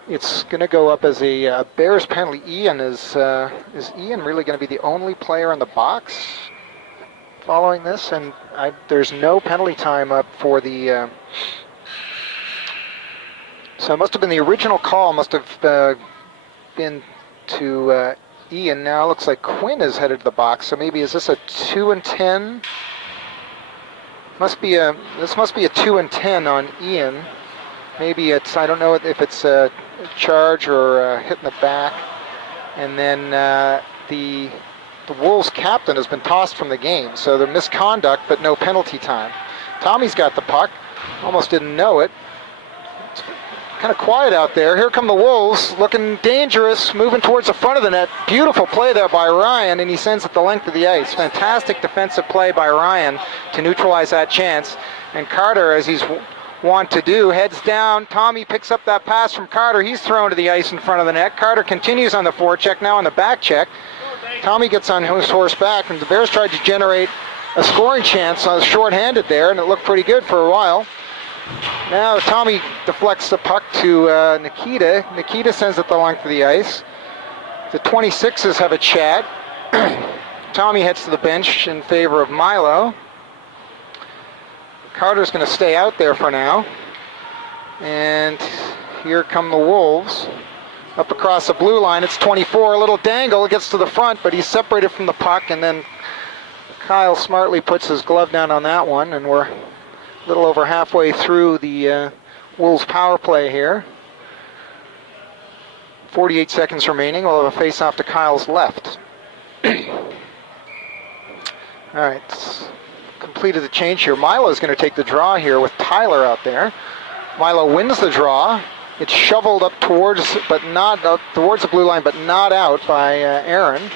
It's going to go up as a Bears penalty. Is Ian really going to be the only player in the box following this? And there's no penalty time up for the. So it must have been the original call. Must have been to Ian. Now it looks like Quinn is headed to the box. So maybe is this a 2 and 10? This must be a 2 and 10 on Ian. Maybe it's, I don't know if it's a charge or hit in the back. And then the Wolves captain has been tossed from the game. So the misconduct, but no penalty time. Tommy's got the puck. Almost didn't know it. It's kind of quiet out there. Here come the Wolves, looking dangerous, moving towards the front of the net. Beautiful play there by Ryan, and he sends it the length of the ice. Fantastic defensive play by Ryan to neutralize that chance. And Carter, as he's want to do, heads down. Tommy picks up that pass from Carter. He's thrown to the ice in front of the net. Carter continues on the forecheck, now on the back check. Tommy gets on his horse back, and the Bears tried to generate a scoring chance short-handed there, and it looked pretty good for a while. Now Tommy deflects the puck to Nikita. Nikita sends it the length of the ice. The 26s have a chat. Tommy heads to the bench in favor of Milo. Carter's going to stay out there for now. And here come the Wolves. Up across the blue line, it's 24, a little dangle, it gets to the front, but he's separated from the puck, and then Kyle smartly puts his glove down on that one, and we're a little over halfway through the Wolves power play here. 48 seconds remaining. We'll have a face-off to Kyle's left. All right. Completed the change here. Milo's going to take the draw here with Tyler out there. Milo wins the draw. It's shoveled up towards the blue line, but not out by Aaron.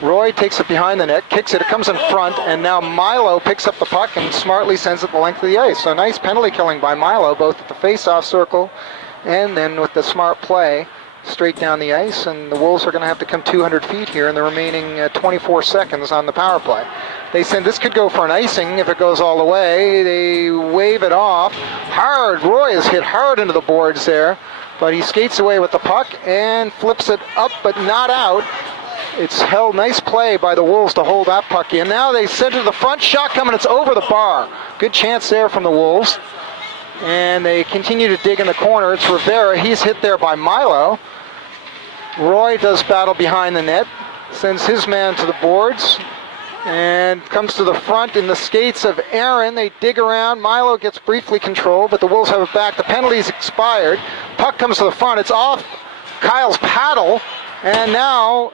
Roy takes it behind the net, kicks it, it comes in front, and now Milo picks up the puck and smartly sends it the length of the ice. So nice penalty killing by Milo, both at the face-off circle and then with the smart play straight down the ice, and the Wolves are going to have to come 200 feet here in the remaining 24 seconds on the power play. They said this could go for an icing if it goes all the way. They wave it off. Hard. Roy is hit hard into the boards there, but he skates away with the puck and flips it up but not out. It's held. Nice play by the Wolves to hold that puck in. Now they send it to the front. Shot coming. It's over the bar. Good chance there from the Wolves. And they continue to dig in the corner. It's Rivera. He's hit there by Milo. Roy does battle behind the net. Sends his man to the boards. And comes to the front in the skates of Aaron. They dig around. Milo gets briefly controlled, but the Wolves have it back. The penalty's expired. Puck comes to the front. It's off Kyle's paddle. And now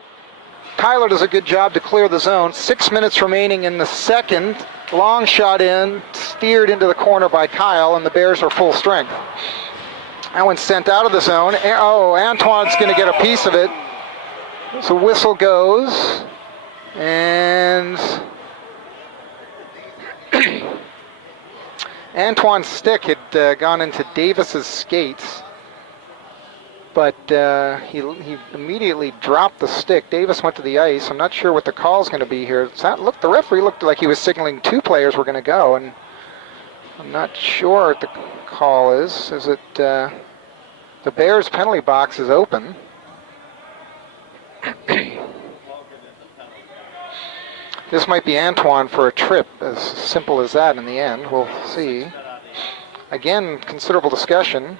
Tyler does a good job to clear the zone. 6 minutes remaining in the second. Long shot in, steered into the corner by Kyle, and the Bears are full strength. That one's sent out of the zone. Oh, Antoine's going to get a piece of it. So whistle goes. And Antoine's stick had gone into Davis's skates, but he immediately dropped the stick. Davis went to the ice. I'm not sure what the call's going to be here. The referee looked like he was signaling two players were going to go, and I'm not sure what the call is. Is it the Bears' penalty box is open? This might be Antoine for a trip, as simple as that in the end. We'll see. Again, considerable discussion.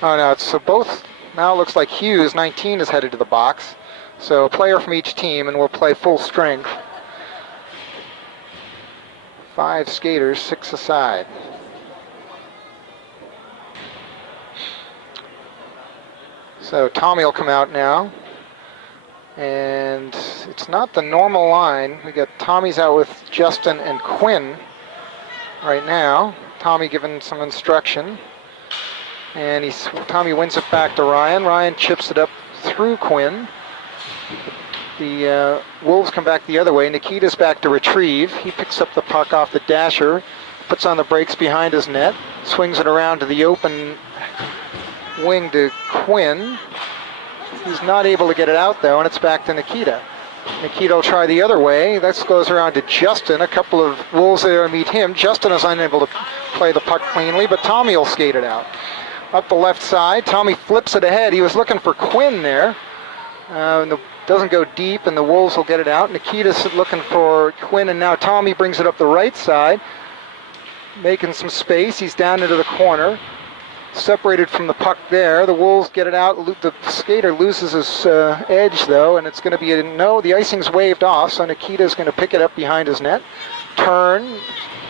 Oh no, it's both. Now it looks like Hughes, 19, is headed to the box. So a player from each team, and we'll play full strength. 5 skaters, 6 aside. So Tommy will come out now. And it's not the normal line. We got Tommy's out with Justin and Quinn. right now. Tommy giving some instruction. And Tommy wins it back to Ryan. Ryan chips it up through Quinn. The Wolves come back the other way. Nikita's back to retrieve. He picks up the puck off the dasher, puts on the brakes behind his net, swings it around to the open wing to Quinn. He's not able to get it out though, and it's back to Nikita. Nikita will try the other way. This goes around to Justin. A couple of Wolves there to meet him. Justin is unable to play the puck cleanly, but Tommy will skate it out. Up the left side, Tommy flips it ahead. He was looking for Quinn there. Doesn't go deep, and the Wolves will get it out. Nikita's looking for Quinn, and now Tommy brings it up the right side, making some space. He's down into the corner. Separated from the puck there. The Wolves get it out. The skater loses his edge, though, and it's going to be the icing's waved off, so Nikita's going to pick it up behind his net. Turn,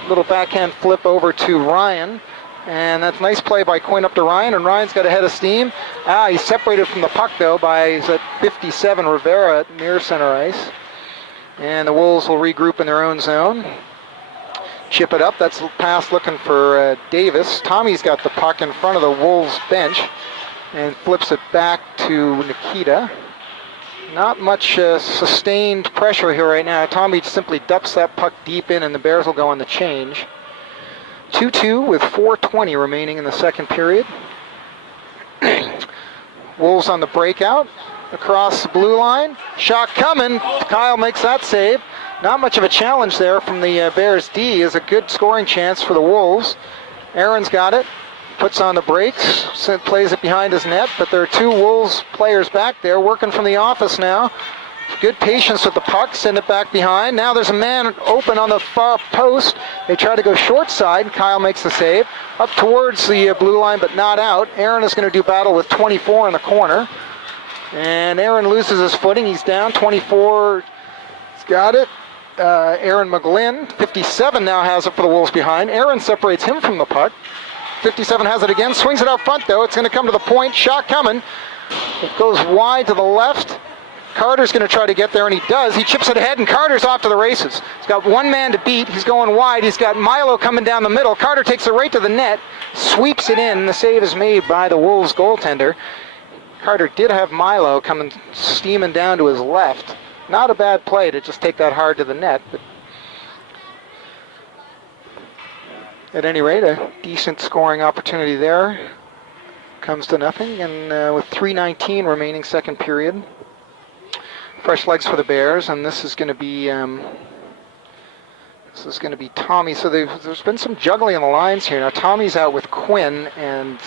little backhand flip over to Ryan, and that's a nice play by Quinn up to Ryan, and Ryan's got a head of steam. He's separated from the puck, though, he's at 57, Rivera near center ice. And the Wolves will regroup in their own zone. Chip it up. That's pass looking for Davis. Tommy's got the puck in front of the Wolves bench and flips it back to Nikita. Not much sustained pressure here right now. Tommy simply dumps that puck deep in, and the Bears will go on the change. 2-2 with 4:20 remaining in the second period. Wolves on the breakout. Across the blue line. Shot coming. Kyle makes that save. Not much of a challenge there from the Bears D. Is a good scoring chance for the Wolves. Aaron's got it. Puts on the brakes. Plays it behind his net. But there are two Wolves players back there working from the office now. Good patience with the puck. Send it back behind. Now there's a man open on the far post. They try to go short side. Kyle makes the save. Up towards the blue line, but not out. Aaron is going to do battle with 24 in the corner. And Aaron loses his footing. He's down. 24. He's got it. Aaron McGlynn, 57 now has it for the Wolves behind. Aaron separates him from the puck. 57 has it again, swings it out front though. It's going to come to the point. Shot coming. It goes wide to the left. Carter's going to try to get there, and he does. He chips it ahead, and Carter's off to the races. He's got one man to beat. He's going wide. He's got Milo coming down the middle. Carter takes it right to the net, sweeps it in. The save is made by the Wolves goaltender. Carter did have Milo coming steaming down to his left. Not a bad play to just take that hard to the net, but at any rate, a decent scoring opportunity there. Comes to nothing, and with 3:19 remaining second period. Fresh legs for the Bears, and this is going to be Tommy. So there's been some juggling on the lines here. Now Tommy's out with Quinn and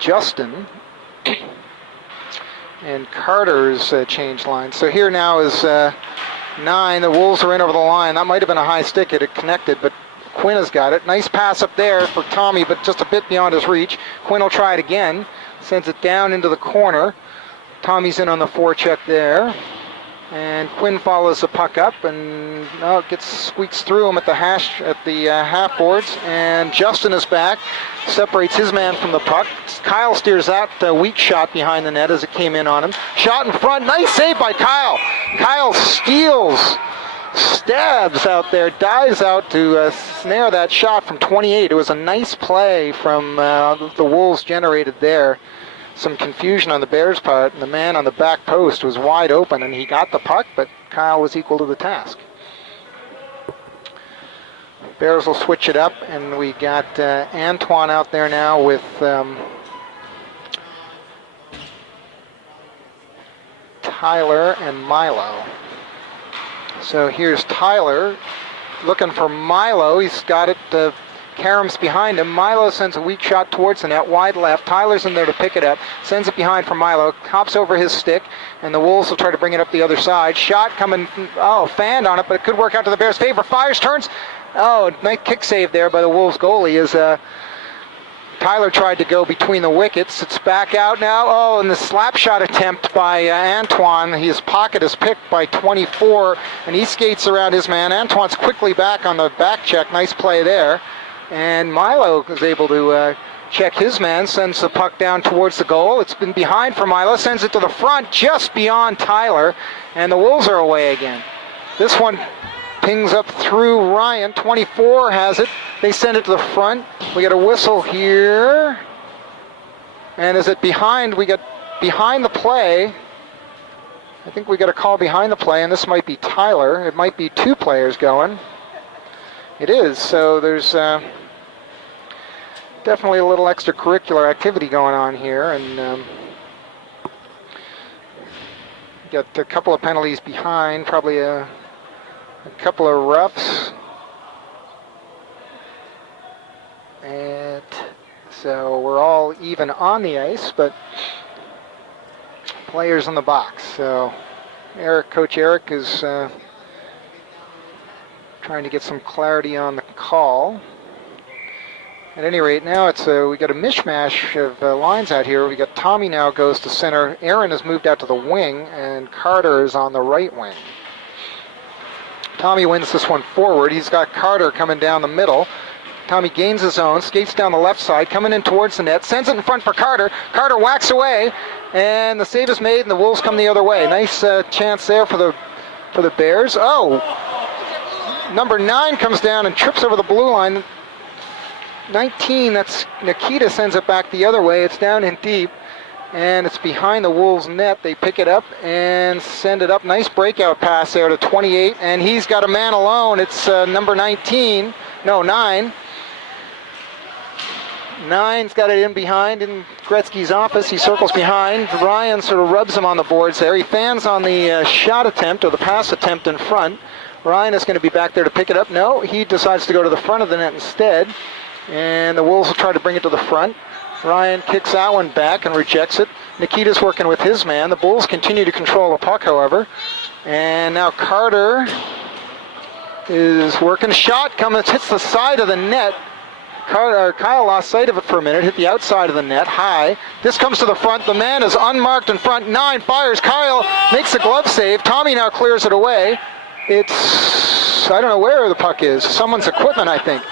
Justin. And Carter's changed line. So here now is 9. The Wolves are in over the line. That might have been a high stick. It had connected, but Quinn has got it. Nice pass up there for Tommy, but just a bit beyond his reach. Quinn will try it again. Sends it down into the corner. Tommy's in on the forecheck there. And Quinn follows the puck up, and squeaks through him at the half boards. And Justin is back, separates his man from the puck. Kyle steers that weak shot behind the net as it came in on him. Shot in front, nice save by Kyle. Kyle stabs out there, dives out to snare that shot from 28. It was a nice play from the Wolves generated there. Some confusion on the Bears' part, and the man on the back post was wide open, and he got the puck, but Kyle was equal to the task. Bears will switch it up, and we got Antoine out there now with Tyler and Milo. So here's Tyler looking for Milo. He's got it. Karam's behind him. Milo sends a weak shot towards the net, wide left. Tyler's in there to pick it up. Sends it behind for Milo. Hops over his stick, and the Wolves will try to bring it up the other side. Shot coming, fanned on it, but it could work out to the Bears' favor. Fires, turns. Nice kick save there by the Wolves goalie as Tyler tried to go between the wickets. It's back out now. And the slap shot attempt by Antoine. His pocket is picked by 24, and he skates around his man. Antoine's quickly back on the back check. Nice play there. And Milo is able to check his man, sends the puck down towards the goal. It's been behind for Milo, sends it to the front just beyond Tyler, and the Wolves are away again. This one pings up through Ryan. 24 has it, They send it to the front. We get a whistle here. And is it behind? We get behind the play. I think we got a call behind the play, and this might be Tyler. It might be 2 players going. It is, so there's definitely a little extracurricular activity going on here, and got a couple of penalties behind, probably a couple of roughs. And so we're all even on the ice, but players in the box. So Coach Eric is trying to get some clarity on the call. At any rate, now it's we got a mishmash of lines out here. We got Tommy now goes to center. Aaron has moved out to the wing, and Carter is on the right wing. Tommy wins this one forward. He's got Carter coming down the middle. Tommy gains his own, skates down the left side, coming in towards the net, sends it in front for Carter. Carter whacks away, and the save is made, and the Wolves come the other way. Nice chance there for the Bears. Oh, number 9 comes down and trips over the blue line. 19, that's Nikita, sends it back the other way. It's down in deep, and it's behind the Wolves' net. They pick it up and send it up. Nice breakout pass there to 28, and he's got a man alone. It's number 9. 9's got it in behind in Gretzky's office. He circles behind. Ryan sort of rubs him on the boards there. He fans on the shot attempt or the pass attempt in front. Ryan is going to be back there to pick it up. No, he decides to go to the front of the net instead. And the Wolves will try to bring it to the front. Ryan kicks that one back and rejects it. Nikita's working with his man. The Bulls continue to control the puck, however. And now Carter is working. Shot comes, hits the side of the net. Kyle lost sight of it for a minute, hit the outside of the net, high. This comes to the front. The man is unmarked in front. 9 fires. Kyle makes the glove save. Tommy now clears it away. It's, I don't know where the puck is. Someone's equipment, I think.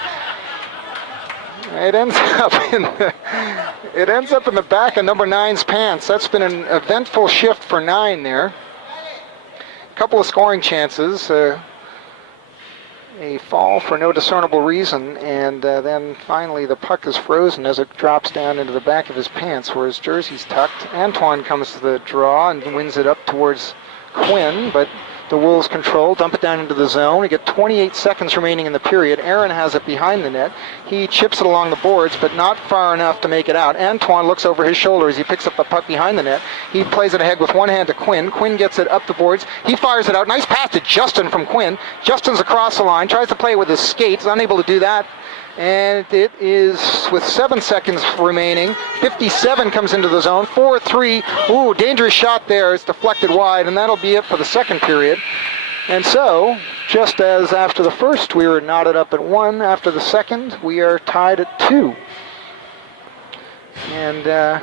It ends up in the back of number 9's pants. That's been an eventful shift for 9 there. A couple of scoring chances. A fall for no discernible reason, and then finally the puck is frozen as it drops down into the back of his pants where his jersey's tucked. Antoine comes to the draw and wins it up towards Quinn, but the Wolves control, dump it down into the zone. We get 28 seconds remaining in the period. Aaron has it behind the net. He chips it along the boards, but not far enough to make it out. Antoine looks over his shoulder as he picks up the puck behind the net. He plays it ahead with one hand to Quinn. Quinn gets it up the boards. He fires it out. Nice pass to Justin from Quinn. Justin's across the line, tries to play it with his skates, unable to do that. And it is, with 7 seconds remaining, 57 comes into the zone, 4-3. Ooh, dangerous shot there. It's deflected wide, and that'll be it for the second period. And so, just as after the first we were knotted up at 1, after the second we are tied at 2. And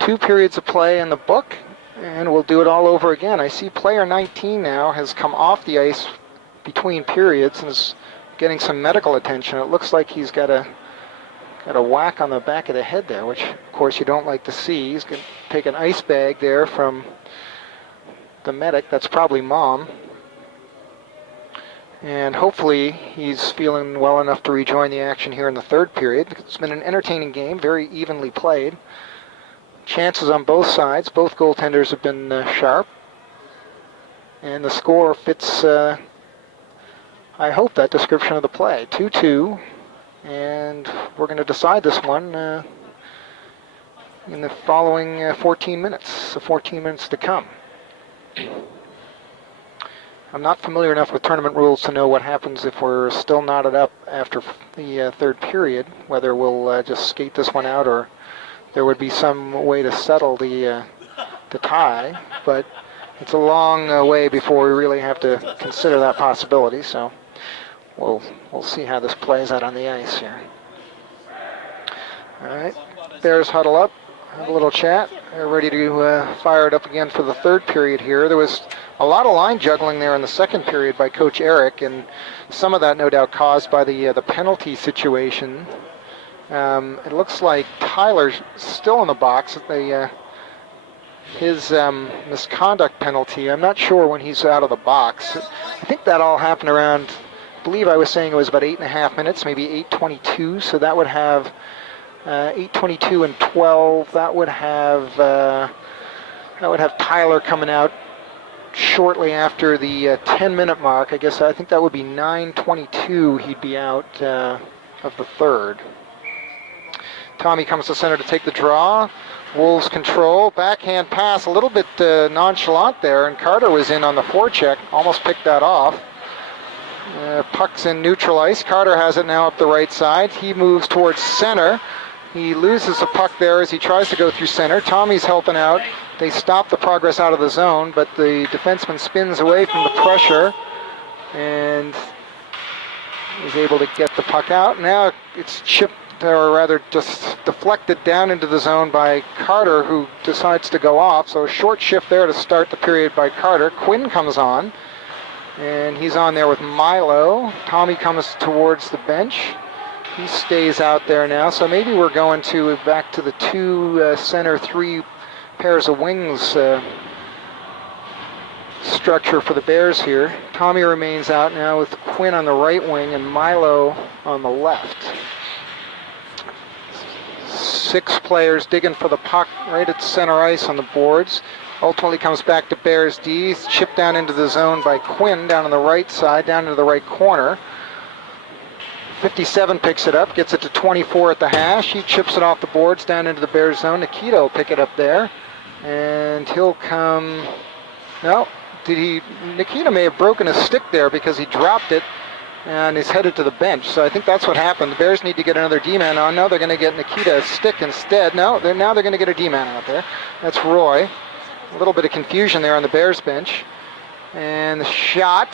2 periods of play in the book, and we'll do it all over again. I see player 19 now has come off the ice between periods and is getting some medical attention. It looks like he's got a whack on the back of the head there, which of course you don't like to see. He's going to take an ice bag there from the medic. That's probably Mom. And hopefully he's feeling well enough to rejoin the action here in the third period. It's been an entertaining game, very evenly played. Chances on both sides. Both goaltenders have been sharp. And the score fits, I hope, that description of the play. 2-2. And we're going to decide this one in the following 14 minutes. The 14 minutes to come. I'm not familiar enough with tournament rules to know what happens if we're still knotted up after the third period, whether we'll just skate this one out or there would be some way to settle the tie. But it's a long way before we really have to consider that possibility, so we'll see how this plays out on the ice here. All right, Bears huddle up, have a little chat. They're ready to fire it up again for the third period here. There was a lot of line juggling there in the second period by Coach Eric, and some of that no doubt caused by the penalty situation. It looks like Tyler's still in the box. His misconduct penalty, I'm not sure when he's out of the box. I think that all happened around believe I was saying it was about 8.5 minutes, maybe 8:22. So that would have 8:22 and 12. That would have Tyler coming out shortly after the 10-minute mark. I think that would be 9:22. He'd be out of the third. Tommy comes to center to take the draw. Wolves control. Backhand pass, a little bit nonchalant there, and Carter was in on the forecheck, almost picked that off. Puck's in neutral ice. Carter has it now up the right side. He moves towards center. He loses the puck there as he tries to go through center. Tommy's helping out. They stop the progress out of the zone, but the defenseman spins away from the pressure and is able to get the puck out. Now it's chipped, or rather just deflected down into the zone by Carter, who decides to go off. So a short shift there to start the period by Carter. Quinn comes on, and he's on there with Milo. Tommy comes towards the bench. He stays out there now. So maybe we're going back to the two center, three pairs of wings structure for the Bears here. Tommy remains out now with Quinn on the right wing and Milo on the left. 6 players digging for the puck right at center ice on the boards. Ultimately comes back to Bears D. It's chipped down into the zone by Quinn down on the right side, down into the right corner. 57 picks it up, gets it to 24 at the hash. He chips it off the boards down into the Bears zone. Nikita will pick it up there. And he'll come... No, Nikita may have broken his stick there because he dropped it and is headed to the bench. So I think that's what happened. The Bears need to get another D-man on. No, they're going to get Nikita a stick instead. No, now they're going to get a D-man out there. That's Roy. A little bit of confusion there on the Bears bench. And the shot,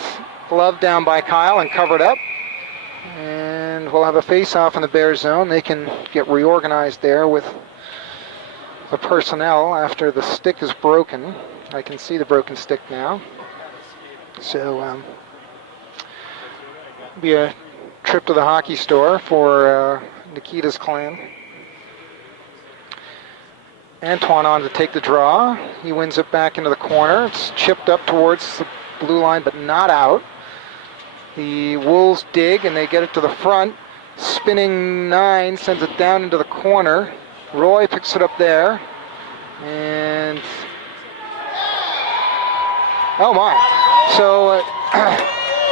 gloved down by Kyle and covered up. And we'll have a face-off in the Bears zone. They can get reorganized there with the personnel after the stick is broken. I can see the broken stick now. So, be a trip to the hockey store for Nikita's clan. Antoine on to take the draw. He wins it back into the corner. It's chipped up towards the blue line, but not out. The Wolves dig, and they get it to the front. Spinning 9 sends it down into the corner. Roy picks it up there. And... oh my. So,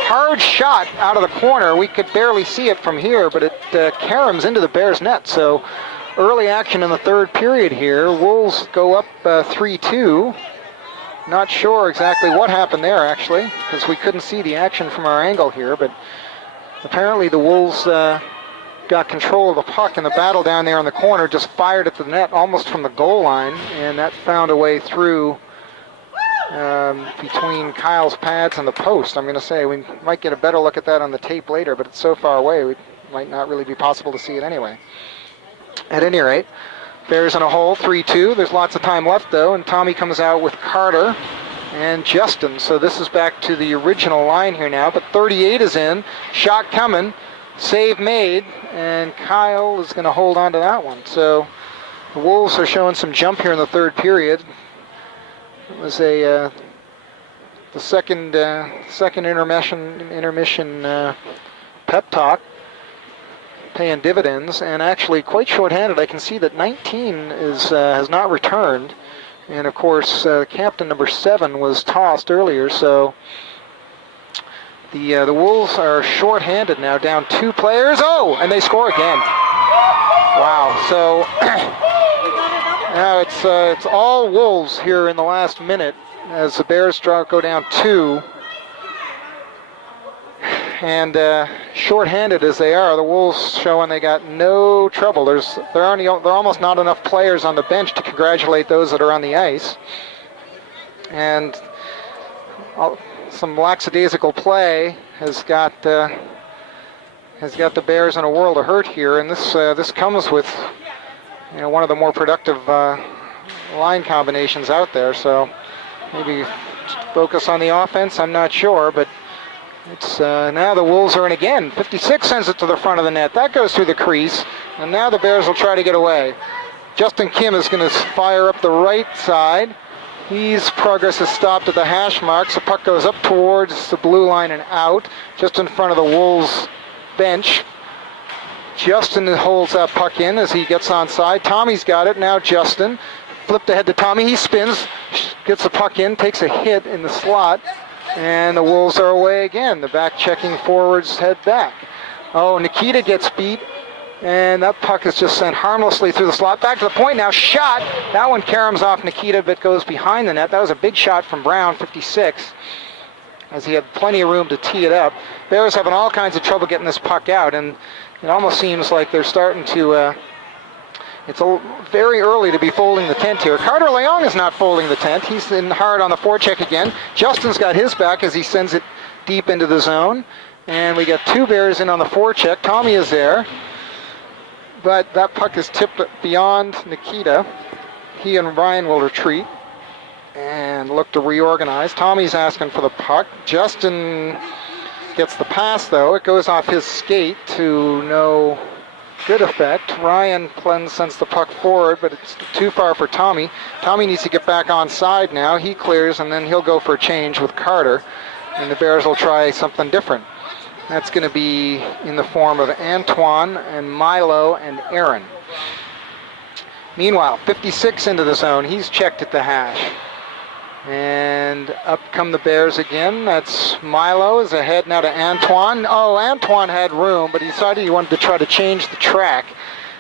hard shot out of the corner. We could barely see it from here, but it caroms into the Bears net. So, early action in the third period here. Wolves go up 3-2. Not sure exactly what happened there, actually, because we couldn't see the action from our angle here, but apparently the Wolves got control of the puck, and the battle down there in the corner just fired at the net almost from the goal line, and that found a way through between Kyle's pads and the post. I'm going to say we might get a better look at that on the tape later, but it's so far away it might not really be possible to see it anyway. At any rate, Bears in a hole, 3-2. There's lots of time left, though, and Tommy comes out with Carter and Justin. So this is back to the original line here now, but 38 is in. Shot coming. Save made, and Kyle is going to hold on to that one. So the Wolves are showing some jump here in the third period. It was the second intermission pep talk, paying dividends, and actually quite short-handed. I can see that 19 has not returned, and of course captain number 7 was tossed earlier, so the Wolves are short-handed now, down 2 players. Oh, and they score again. Wow. So now it's all Wolves here in the last minute as the Bears go down 2. And short-handed as they are, the Wolves showing they got no trouble. There are almost not enough players on the bench to congratulate those that are on the ice. And some lackadaisical play has got the Bears in a world of hurt here, and this comes with one of the more productive line combinations out there. So maybe focus on the offense. I'm not sure, but it's now the Wolves are in again. 56 sends it to the front of the net. That goes through the crease, and now the Bears will try to get away. Justin Kim is going to fire up the right side. His progress is stopped at the hash marks. The puck goes up towards the blue line and out, just in front of the Wolves bench. Justin holds that puck in as he gets onside. Tommy's got it. Now Justin flipped ahead to Tommy. He spins, gets the puck in, takes a hit in the slot, and the Wolves are away again. The back-checking forwards head back. Oh, Nikita gets beat, and that puck is just sent harmlessly through the slot. Back to the point now, shot. That one caroms off Nikita, but goes behind the net. That was a big shot from Brown, 56, as he had plenty of room to tee it up. Bears having all kinds of trouble getting this puck out, and it almost seems like they're starting to, it's very early to be folding the tent here. Carter Leong is not folding the tent. He's in hard on the forecheck again. Justin's got his back as he sends it deep into the zone. And we got two Bears in on the forecheck. Tommy is there. But that puck is tipped beyond Nikita. He and Ryan will retreat and look to reorganize. Tommy's asking for the puck. Justin gets the pass, though. It goes off his skate to no good effect. Ryan sends the puck forward, but it's too far for Tommy. Tommy needs to get back on side now. He clears, and then he'll go for a change with Carter. And the Bears will try something different. That's going to be in the form of Antoine and Milo and Aaron. Meanwhile, 56 into the zone. He's checked at the hash. And up come the Bears again. That's Milo is ahead now to Antoine. Oh, Antoine had room, but he decided he wanted to try to change the track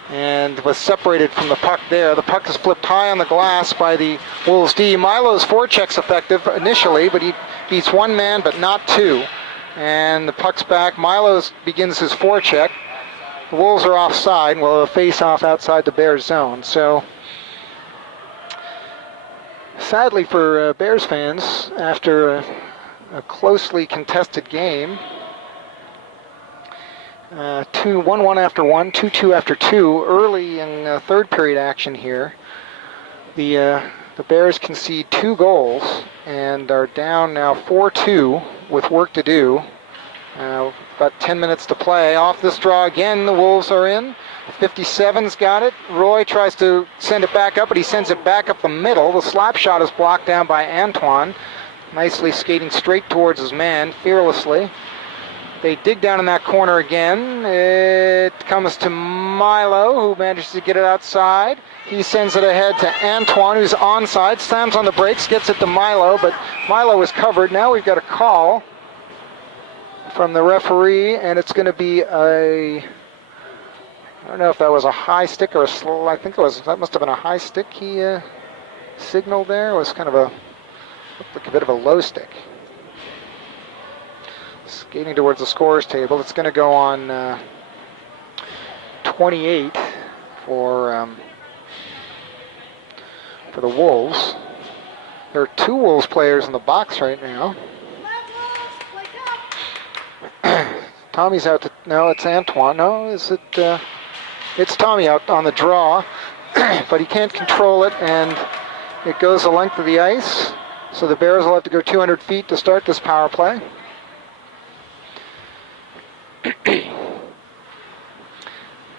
and was separated from the puck there. The puck is flipped high on the glass by the Wolves D. Milo's forecheck's effective initially, but he beats one man but not two. And the puck's back. Milo begins his forecheck. The Wolves are offside and will face off outside the Bears zone. So, sadly for Bears fans, after a closely contested game, 1-1 after 1, 2-2 after 2, early in third period action here, the Bears concede 2 goals and are down now 4-2 with work to do. About 10 minutes to play. Off this draw again, the Wolves are in. 57's got it. Roy tries to send it back up, but he sends it back up the middle. The slap shot is blocked down by Antoine. Nicely skating straight towards his man, fearlessly. They dig down in that corner again. It comes to Milo, who manages to get it outside. He sends it ahead to Antoine, who's onside, slams on the brakes, gets it to Milo, but Milo is covered. Now we've got a call from the referee, and it's going to be I don't know if that was a high stick or a slow. I think that must have been a high stick he signaled there. It was kind of looked like a bit of a low stick. Skating towards the scorer's table. It's going to go on 28 for the Wolves. There are 2 Wolves players in the box right now. Tommy's out to, no, it's Antoine. No, is it, it's Tommy out on the draw, but he can't control it, and it goes the length of the ice. So the Bears will have to go 200 feet to start this power play.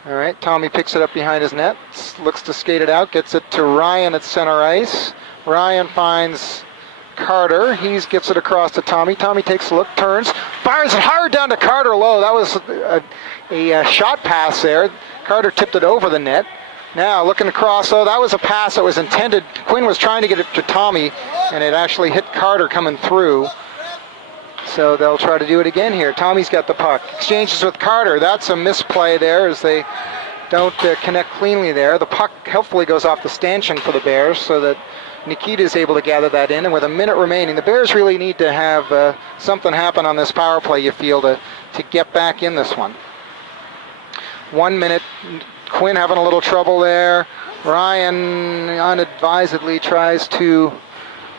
All right, Tommy picks it up behind his net, looks to skate it out, gets it to Ryan at center ice. Ryan finds Carter. He gets it across to Tommy. Tommy takes a look, turns, fires it hard down to Carter low. That was a shot pass there. Carter tipped it over the net. Now looking across, that was a pass that was intended. Quinn was trying to get it to Tommy, and it actually hit Carter coming through. So they'll try to do it again here. Tommy's got the puck. Exchanges with Carter. That's a misplay there as they don't connect cleanly there. The puck helpfully goes off the stanchion for the Bears so that Nikita is able to gather that in. And with a minute remaining, the Bears really need to have something happen on this power play, you feel, to get back in this one. 1 minute. Quinn having a little trouble there. Ryan unadvisedly tries to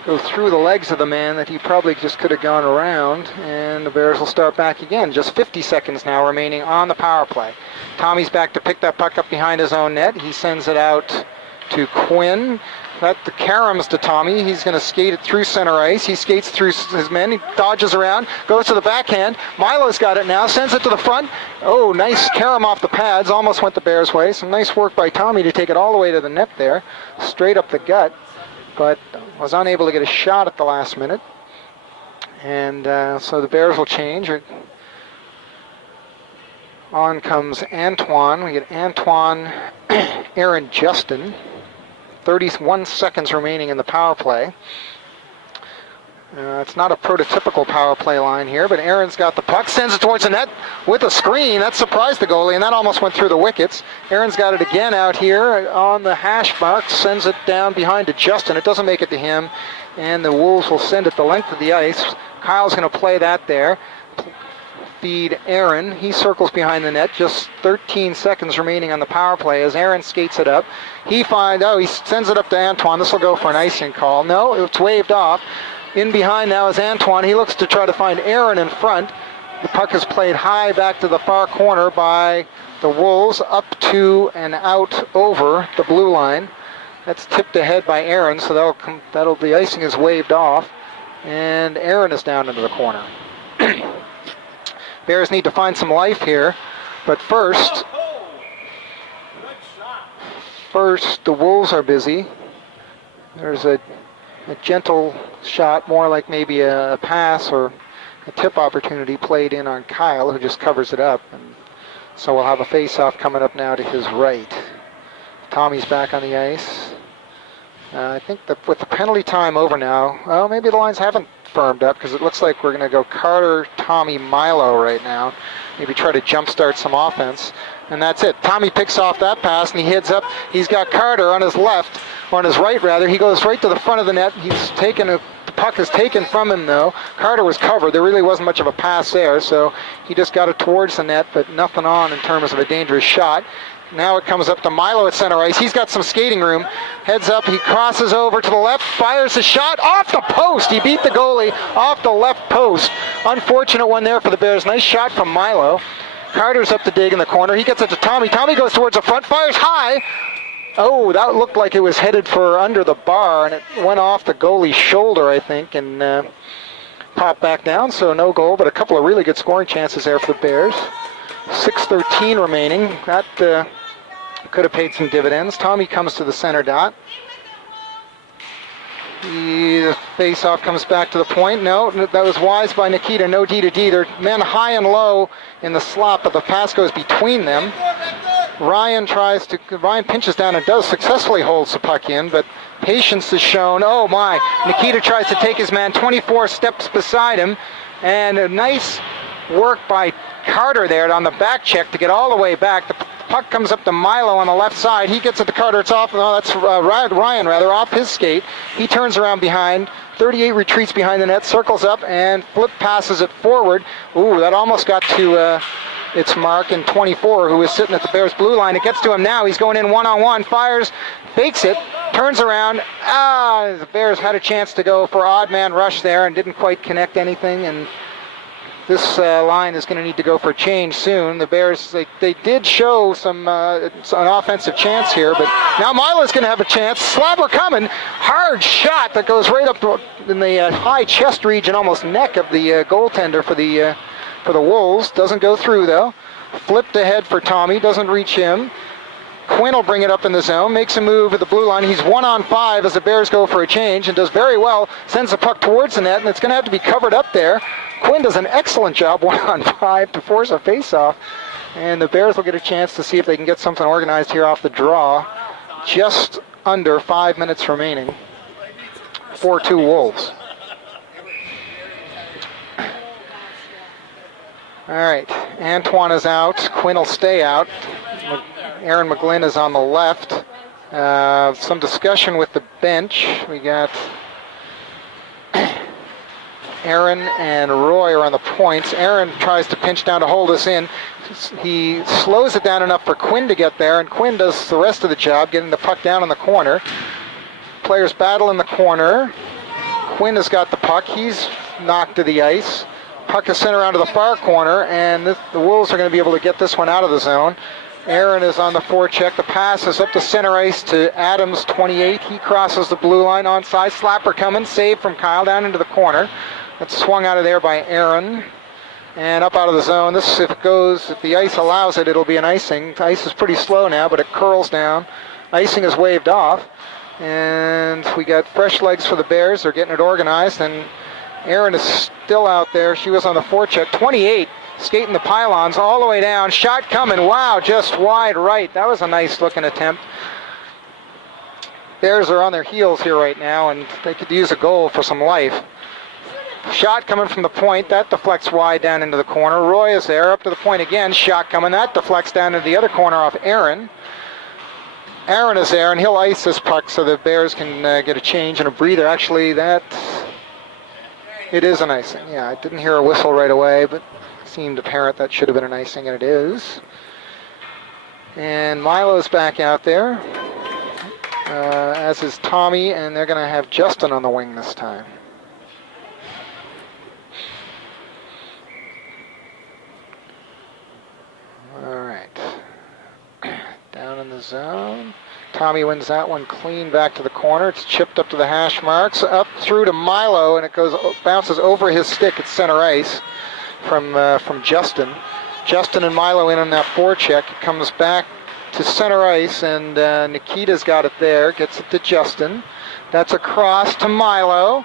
go through the legs of the man that he probably just could have gone around, and the Bears will start back again. Just 50 seconds now remaining on the power play. Tommy's back to pick that puck up behind his own net. He sends it out to Quinn. That the caroms to Tommy. He's going to skate it through center ice. He skates through his men. He dodges around, goes to the backhand. Milo's got it now, sends it to the front. Oh, nice carom off the pads. Almost went the Bears' way. Some nice work by Tommy to take it all the way to the net there, straight up the gut. but was unable to get a shot at the last minute. And so the Bears will change. On comes Antoine. We get Antoine, Aaron, Justin. 31 seconds remaining in the power play. It's not a prototypical power play line here, but Aaron's got the puck, sends it towards the net with a screen. That surprised the goalie, and that almost went through the wickets. Aaron's got it again out here on the hash mark, sends it down behind to Justin. It doesn't make it to him, and the Wolves will send it the length of the ice. Kyle's going to play that there. Feed Aaron. He circles behind the net. Just 13 seconds remaining on the power play as Aaron skates it up. He sends it up to Antoine. This will go for an icing call. No, it's waved off. In behind now is Antoine. He looks to try to find Aaron in front. The puck is played high back to the far corner by the Wolves, up to and out over the blue line. That's tipped ahead by Aaron, so the icing is waved off, and Aaron is down into the corner. Bears need to find some life here, but first the Wolves are busy. There's a gentle shot, more like maybe a pass or a tip opportunity played in on Kyle, who just covers it up. And so we'll have a face-off coming up now to his right. Tommy's back on the ice. I think that with the penalty time over now, well, maybe the lines haven't firmed up, because it looks like we're going to go Carter, Tommy, Milo right now. Maybe try to jumpstart some offense. And that's it. Tommy picks off that pass, and he heads up. He's got Carter on his left, or on his right rather. He goes right to the front of the net. The puck is taken from him though. Carter was covered. There really wasn't much of a pass there, so he just got it towards the net, but nothing on in terms of a dangerous shot. Now it comes up to Milo at center ice. He's got some skating room. Heads up, he crosses over to the left, fires a shot off the post. He beat the goalie off the left post. Unfortunate one there for the Bears. Nice shot from Milo. Carter's up to dig in the corner. He gets it to Tommy. Tommy goes towards the front, fires high. Oh, that looked like it was headed for under the bar, and it went off the goalie's shoulder, I think, and popped back down. So no goal, but a couple of really good scoring chances there for the Bears. 6:13 remaining. That could have paid some dividends. Tommy comes to the center dot. The face-off comes back to the point. No, that was wise by Nikita. No D to D. They're men high and low in the slot, but the pass goes between them. Ryan pinches down and does successfully holds the puck in, but patience is shown. Oh my, Nikita tries to take his man 24 steps beside him, and a nice work by Carter there on the back check to get all the way back. The puck comes up to Milo on the left side. He gets it to Carter. It's off. No, that's Ryan off his skate. He turns around behind. 38 retreats behind the net, circles up, and flip passes it forward. Ooh, that almost got to its mark in 24, who is sitting at the Bears blue line. It gets to him now. He's going in one-on-one, fires, fakes it, turns around. The Bears had a chance to go for odd man rush there and didn't quite connect anything, and this line is going to need to go for a change soon. The Bears, they did show an offensive chance here, but now Milo's going to have a chance. Slobber coming, hard shot that goes right up in the high chest region, almost neck of the goaltender for the Wolves. Doesn't go through though. Flipped ahead for Tommy, doesn't reach him. Quinn will bring it up in the zone, makes a move at the blue line. He's 1-on-5 as the Bears go for a change and does very well. Sends the puck towards the net, and it's going to have to be covered up there. Quinn does an excellent job 1-on-5 to force a face-off. And the Bears will get a chance to see if they can get something organized here off the draw. Just under 5 minutes remaining. 4-2 Wolves. All right, Antoine is out. Quinn will stay out. Aaron McGlynn is on the left. Some discussion with the bench. We got Aaron and Roy are on the points. Aaron tries to pinch down to hold us in. He slows it down enough for Quinn to get there, and Quinn does the rest of the job, getting the puck down in the corner. Players battle in the corner. Quinn has got the puck. He's knocked to the ice. Puck is sent around to the far corner, and the Wolves are going to be able to get this one out of the zone. Aaron is on the forecheck. The pass is up to center ice to Adams, 28. He crosses the blue line onside. Slapper coming, save from Kyle down into the corner. That's swung out of there by Aaron. And up out of the zone. This, if the ice allows it, it'll be an icing. The ice is pretty slow now, but it curls down. Icing is waved off. And we got fresh legs for the Bears. They're getting it organized, and Erin is still out there. She was on the forecheck. 28, skating the pylons all the way down. Shot coming. Wow, just wide right. That was a nice looking attempt. Bears are on their heels here right now, and they could use a goal for some life. Shot coming from the point. That deflects wide down into the corner. Roy is there, up to the point again. Shot coming. That deflects down into the other corner off Aaron. Aaron is there, and he'll ice this puck so the Bears can get a change and a breather. Actually, it is an icing. Yeah, I didn't hear a whistle right away, but it seemed apparent that should have been an icing, and it is. And Milo's back out there, as is Tommy, and they're going to have Justin on the wing this time. All right. Down in the zone. Tommy wins that one clean back to the corner. It's chipped up to the hash marks, up through to Milo, and it bounces over his stick at center ice from Justin. Justin and Milo in on that forecheck. It comes back to center ice, and Nikita's got it there. Gets it to Justin. That's across to Milo.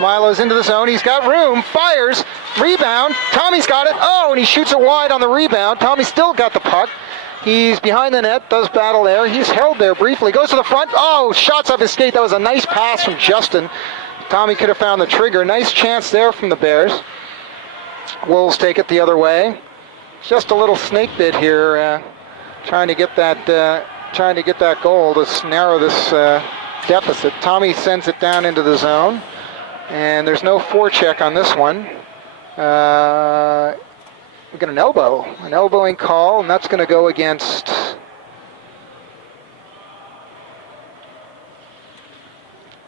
Milo's into the zone. He's got room. Fires. Rebound. Tommy's got it. Oh, and he shoots it wide on the rebound. Tommy's still got the puck. He's behind the net, does battle there. He's held there briefly, goes to the front. Oh, shots off his skate. That was a nice pass from Justin. Tommy could have found the trigger. Nice chance there from the Bears. Wolves take it the other way. Just a little snake bit here, trying to get that goal to narrow this deficit. Tommy sends it down into the zone, and there's no forecheck on this one. We got an elbowing call, and that's going to go against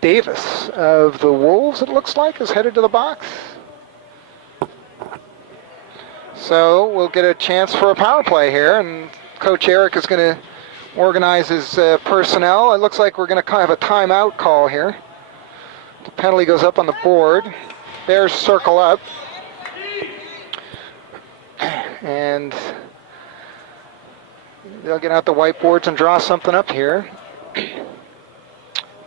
Davis of the Wolves, it looks like, is headed to the box. So we'll get a chance for a power play here, and Coach Eric is going to organize his personnel. It looks like we're going to have a timeout call here. The penalty goes up on the board. Bears circle up. And they'll get out the whiteboards and draw something up here.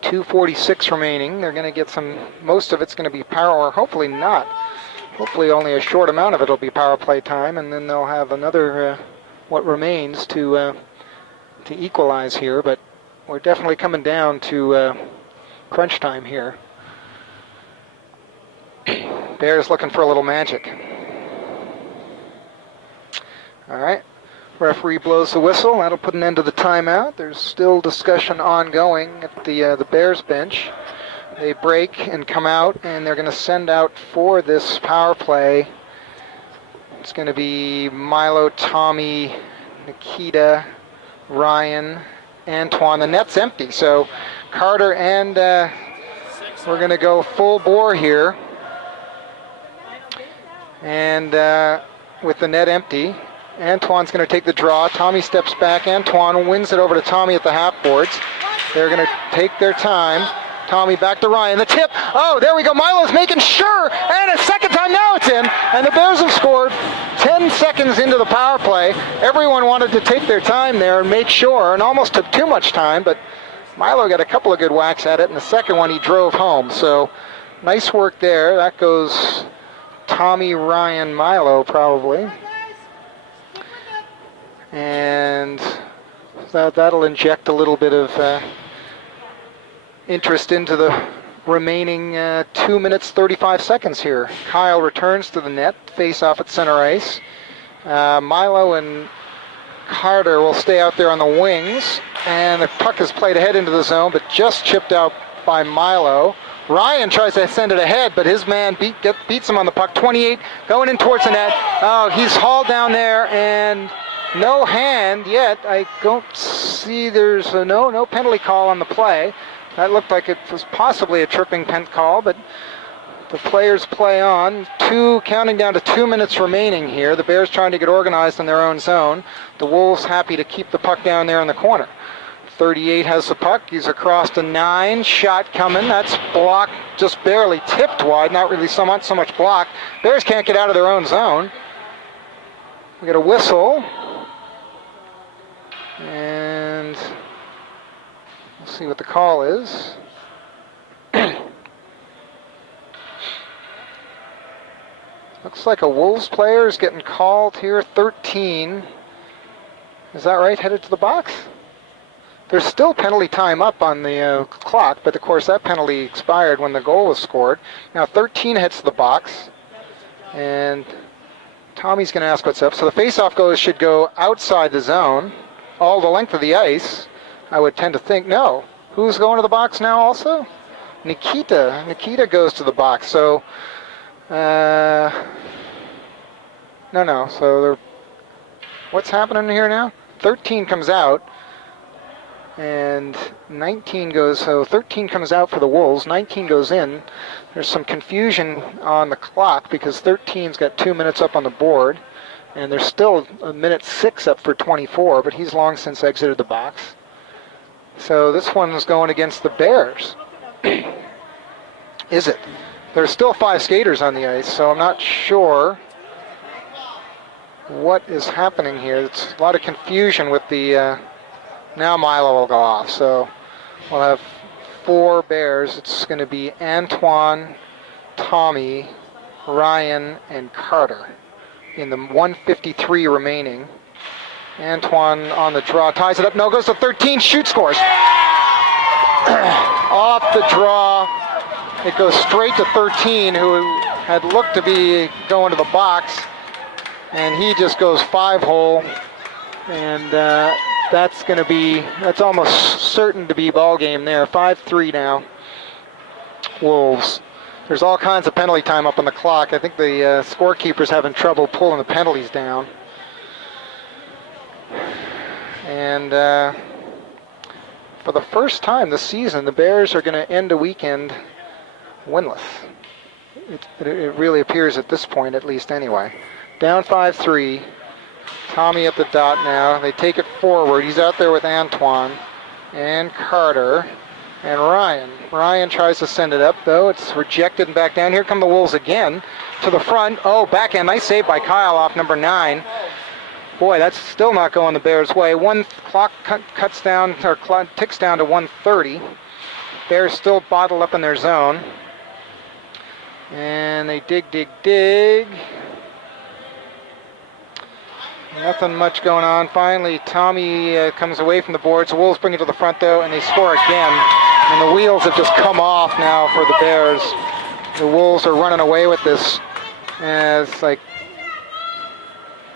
2:46 remaining. They're going to get most of it's going to be power, or hopefully not. Hopefully only a short amount of it will be power play time, and then they'll have another, what remains to equalize here, but we're definitely coming down to crunch time here. Bears looking for a little magic. All right, referee blows the whistle. That'll put an end to the timeout. There's still discussion ongoing at the Bears bench. They break and come out, and they're going to send out for this power play. It's going to be Milo, Tommy, Nikita, Ryan, Antoine. The net's empty, so Carter and we're going to go full bore here. And with the net empty, Antoine's going to take the draw. Tommy steps back. Antoine wins it over to Tommy at the half boards. They're going to take their time. Tommy back to Ryan. The tip. Oh, there we go. Milo's making sure. And a second time. Now it's in. And the Bears have scored 10 seconds into the power play. Everyone wanted to take their time there and make sure, and almost took too much time. But Milo got a couple of good whacks at it. And the second one he drove home. So nice work there. That goes Tommy, Ryan, Milo probably. And that'll inject a little bit of interest into the remaining 2 minutes 35 seconds here. Kyle returns to the net, face off at center ice. Milo and Carter will stay out there on the wings, and the puck is played ahead into the zone, but just chipped out by Milo. Ryan tries to send it ahead, but his man beats him on the puck. 28 going in towards the net. Oh, he's hauled down there, and no hand yet. I don't see there's no penalty call on the play. That looked like it was possibly a tripping pen call, but the players play on. Counting down to 2 minutes remaining here. The Bears trying to get organized in their own zone. The Wolves happy to keep the puck down there in the corner. 38 has the puck. He's across to 9. Shot coming. That's blocked, just barely tipped wide. Not really so much blocked. Bears can't get out of their own zone. We got a whistle. And we'll see what the call is. Looks like a Wolves player is getting called here. 13. Is that right? Headed to the box? There's still penalty time up on the clock, but of course that penalty expired when the goal was scored. Now 13 heads to the box, and Tommy's going to ask what's up. So the face-off goal should go outside the zone, all the length of the ice. I would tend to think, no. Who's going to the box now also? Nikita. Nikita goes to the box. So, no. So what's happening here now? 13 comes out. And 19 goes, so 13 comes out for the Wolves, 19 goes in. There's some confusion on the clock because 13's got 2 minutes up on the board, and there's still a minute 6 up for 24, but he's long since exited the box. So this one's going against the Bears. Is it? There's still 5 skaters on the ice, so I'm not sure what is happening here. It's a lot of confusion with the... Now Milo will go off, so we'll have 4 Bears. It's going to be Antoine, Tommy, Ryan, and Carter in the 1:53 remaining. Antoine on the draw, ties it up, no, goes to 13, shoot, scores. Off the draw, it goes straight to 13, who had looked to be going to the box, and he just goes 5-hole, and that's almost certain to be ball game there. 5-3 now. Wolves. There's all kinds of penalty time up on the clock. I think the scorekeeper's having trouble pulling the penalties down. And for the first time this season, the Bears are going to end a weekend winless. It really appears at this point, at least anyway. Down 5-3. Tommy at the dot now. They take it forward. He's out there with Antoine and Carter and Ryan. Ryan tries to send it up, though. It's rejected and back down. Here come the Wolves again to the front. Oh, backhand. Nice save by Kyle off number 9. Boy, that's still not going the Bears' way. One clock ticks down to 1:30. Bears still bottled up in their zone. And they dig. Nothing much going on. Finally, Tommy comes away from the boards. The Wolves bring it to the front, though, and they score again. And the wheels have just come off now for the Bears. The Wolves are running away with this as, like,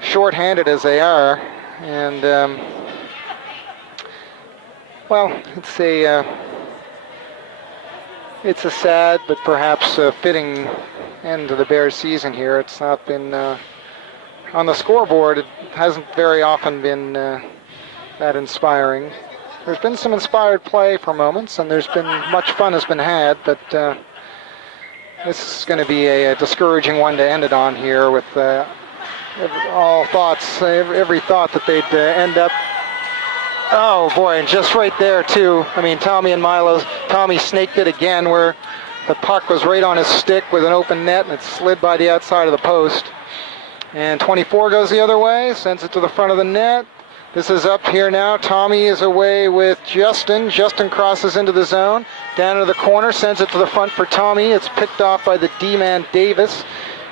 short-handed as they are. And, well, it's a sad but perhaps fitting end to the Bears' season here. It's not been... on the scoreboard, it hasn't very often been that inspiring. There's been some inspired play for moments, and there's been much fun has been had, but this is going to be a discouraging one to end it on here with all thoughts, every thought that they'd end up. Oh boy, and just right there too. I mean, Tommy snaked it again where the puck was right on his stick with an open net, and it slid by the outside of the post. And 24 goes the other way, sends it to the front of the net. This is up here now. Tommy is away with Justin. Justin crosses into the zone. Down into the corner, sends it to the front for Tommy. It's picked off by the D-man Davis.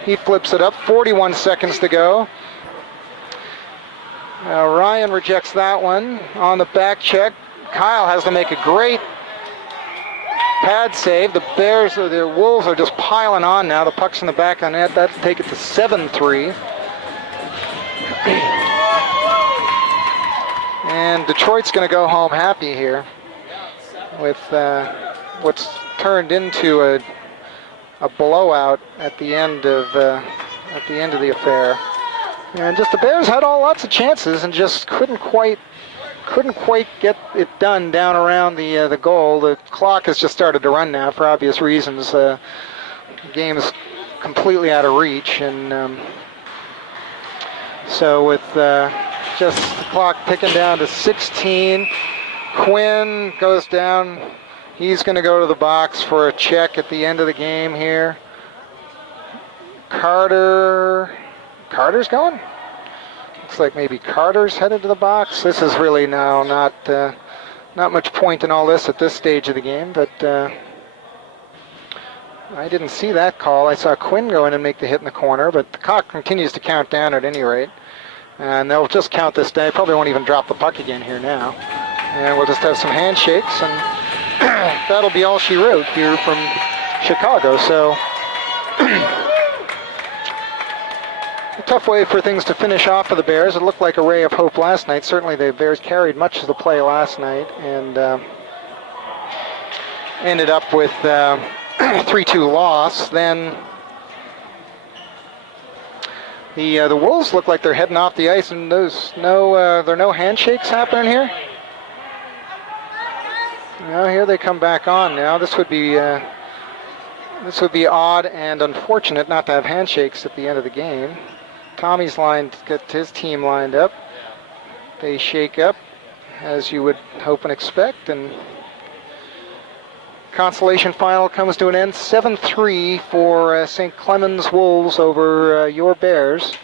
He flips it up. 41 seconds to go. Now Ryan rejects that one. On the back check, Kyle has to make a great pad save. The Wolves are just piling on now. The puck's in the back of the net. That'll take it to 7-3. And Detroit's going to go home happy here with what's turned into a blowout at the end of the affair. And just the Bears had lots of chances and just couldn't quite get it done down around the goal. The clock has just started to run now for obvious reasons. The game is completely out of reach, and so with just the clock ticking down to 16, Quinn goes down. He's going to go to the box for a check at the end of the game here. Carter's going? Looks like maybe Carter's headed to the box. This is really now not not much point in all this at this stage of the game, but I didn't see that call. I saw Quinn go in and make the hit in the corner, but the clock continues to count down at any rate. And they'll just count this day. Probably won't even drop the puck again here now. And we'll just have some handshakes, and that'll be all she wrote here from Chicago. So a tough way for things to finish off for the Bears. It looked like a ray of hope last night. Certainly the Bears carried much of the play last night and ended up with 3-2 loss. Then the Wolves look like they're heading off the ice, and there are no handshakes happening here. Well, here they come back on now. This would be odd and unfortunate not to have handshakes at the end of the game. Tommy's got his team lined up. They shake up, as you would hope and expect, and Consolation final comes to an end. 7-3 for St. Clemens Wolves over your Bears.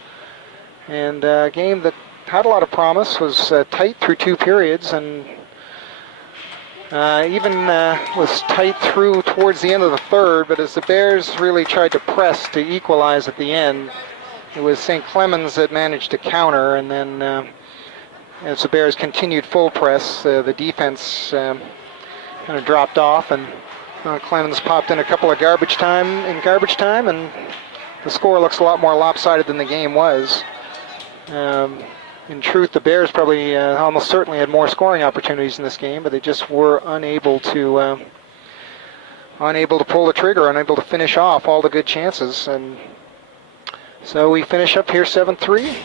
And a game that had a lot of promise, was tight through 2 periods, and even was tight through towards the end of the third, but as the Bears really tried to press to equalize at the end, it was St. Clemens that managed to counter, and then as the Bears continued full press, the defense kind of dropped off, and Clemens popped in a couple of garbage time, and the score looks a lot more lopsided than the game was. In truth, the Bears probably almost certainly had more scoring opportunities in this game, but they just were unable to pull the trigger, unable to finish off all the good chances. And so we finish up here 7-3,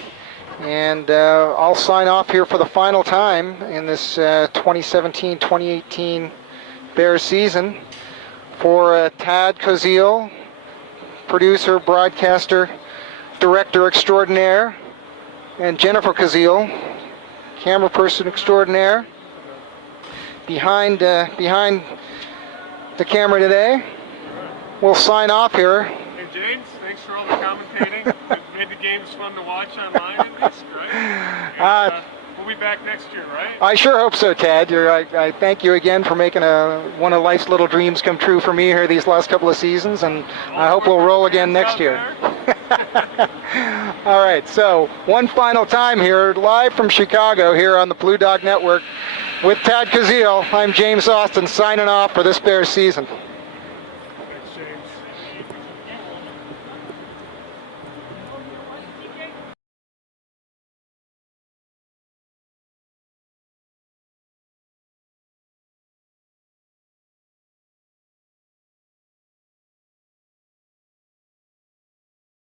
and I'll sign off here for the final time in this 2017-2018 Bears season. For Tad Koziel, producer, broadcaster, director extraordinaire, and Jennifer Koziel, camera person extraordinaire, behind the camera today. We'll sign off here. Hey James, thanks for all the commentating. It made the games fun to watch online at least, right? And, we'll be back next year, right? I sure hope so, Tad. I thank you again for making one of life's little dreams come true for me here these last couple of seasons, and I hope we'll roll again next year. All right, so one final time here, live from Chicago here on the Blue Dog Network with Tad Koziel. I'm James Austin signing off for this Bears season.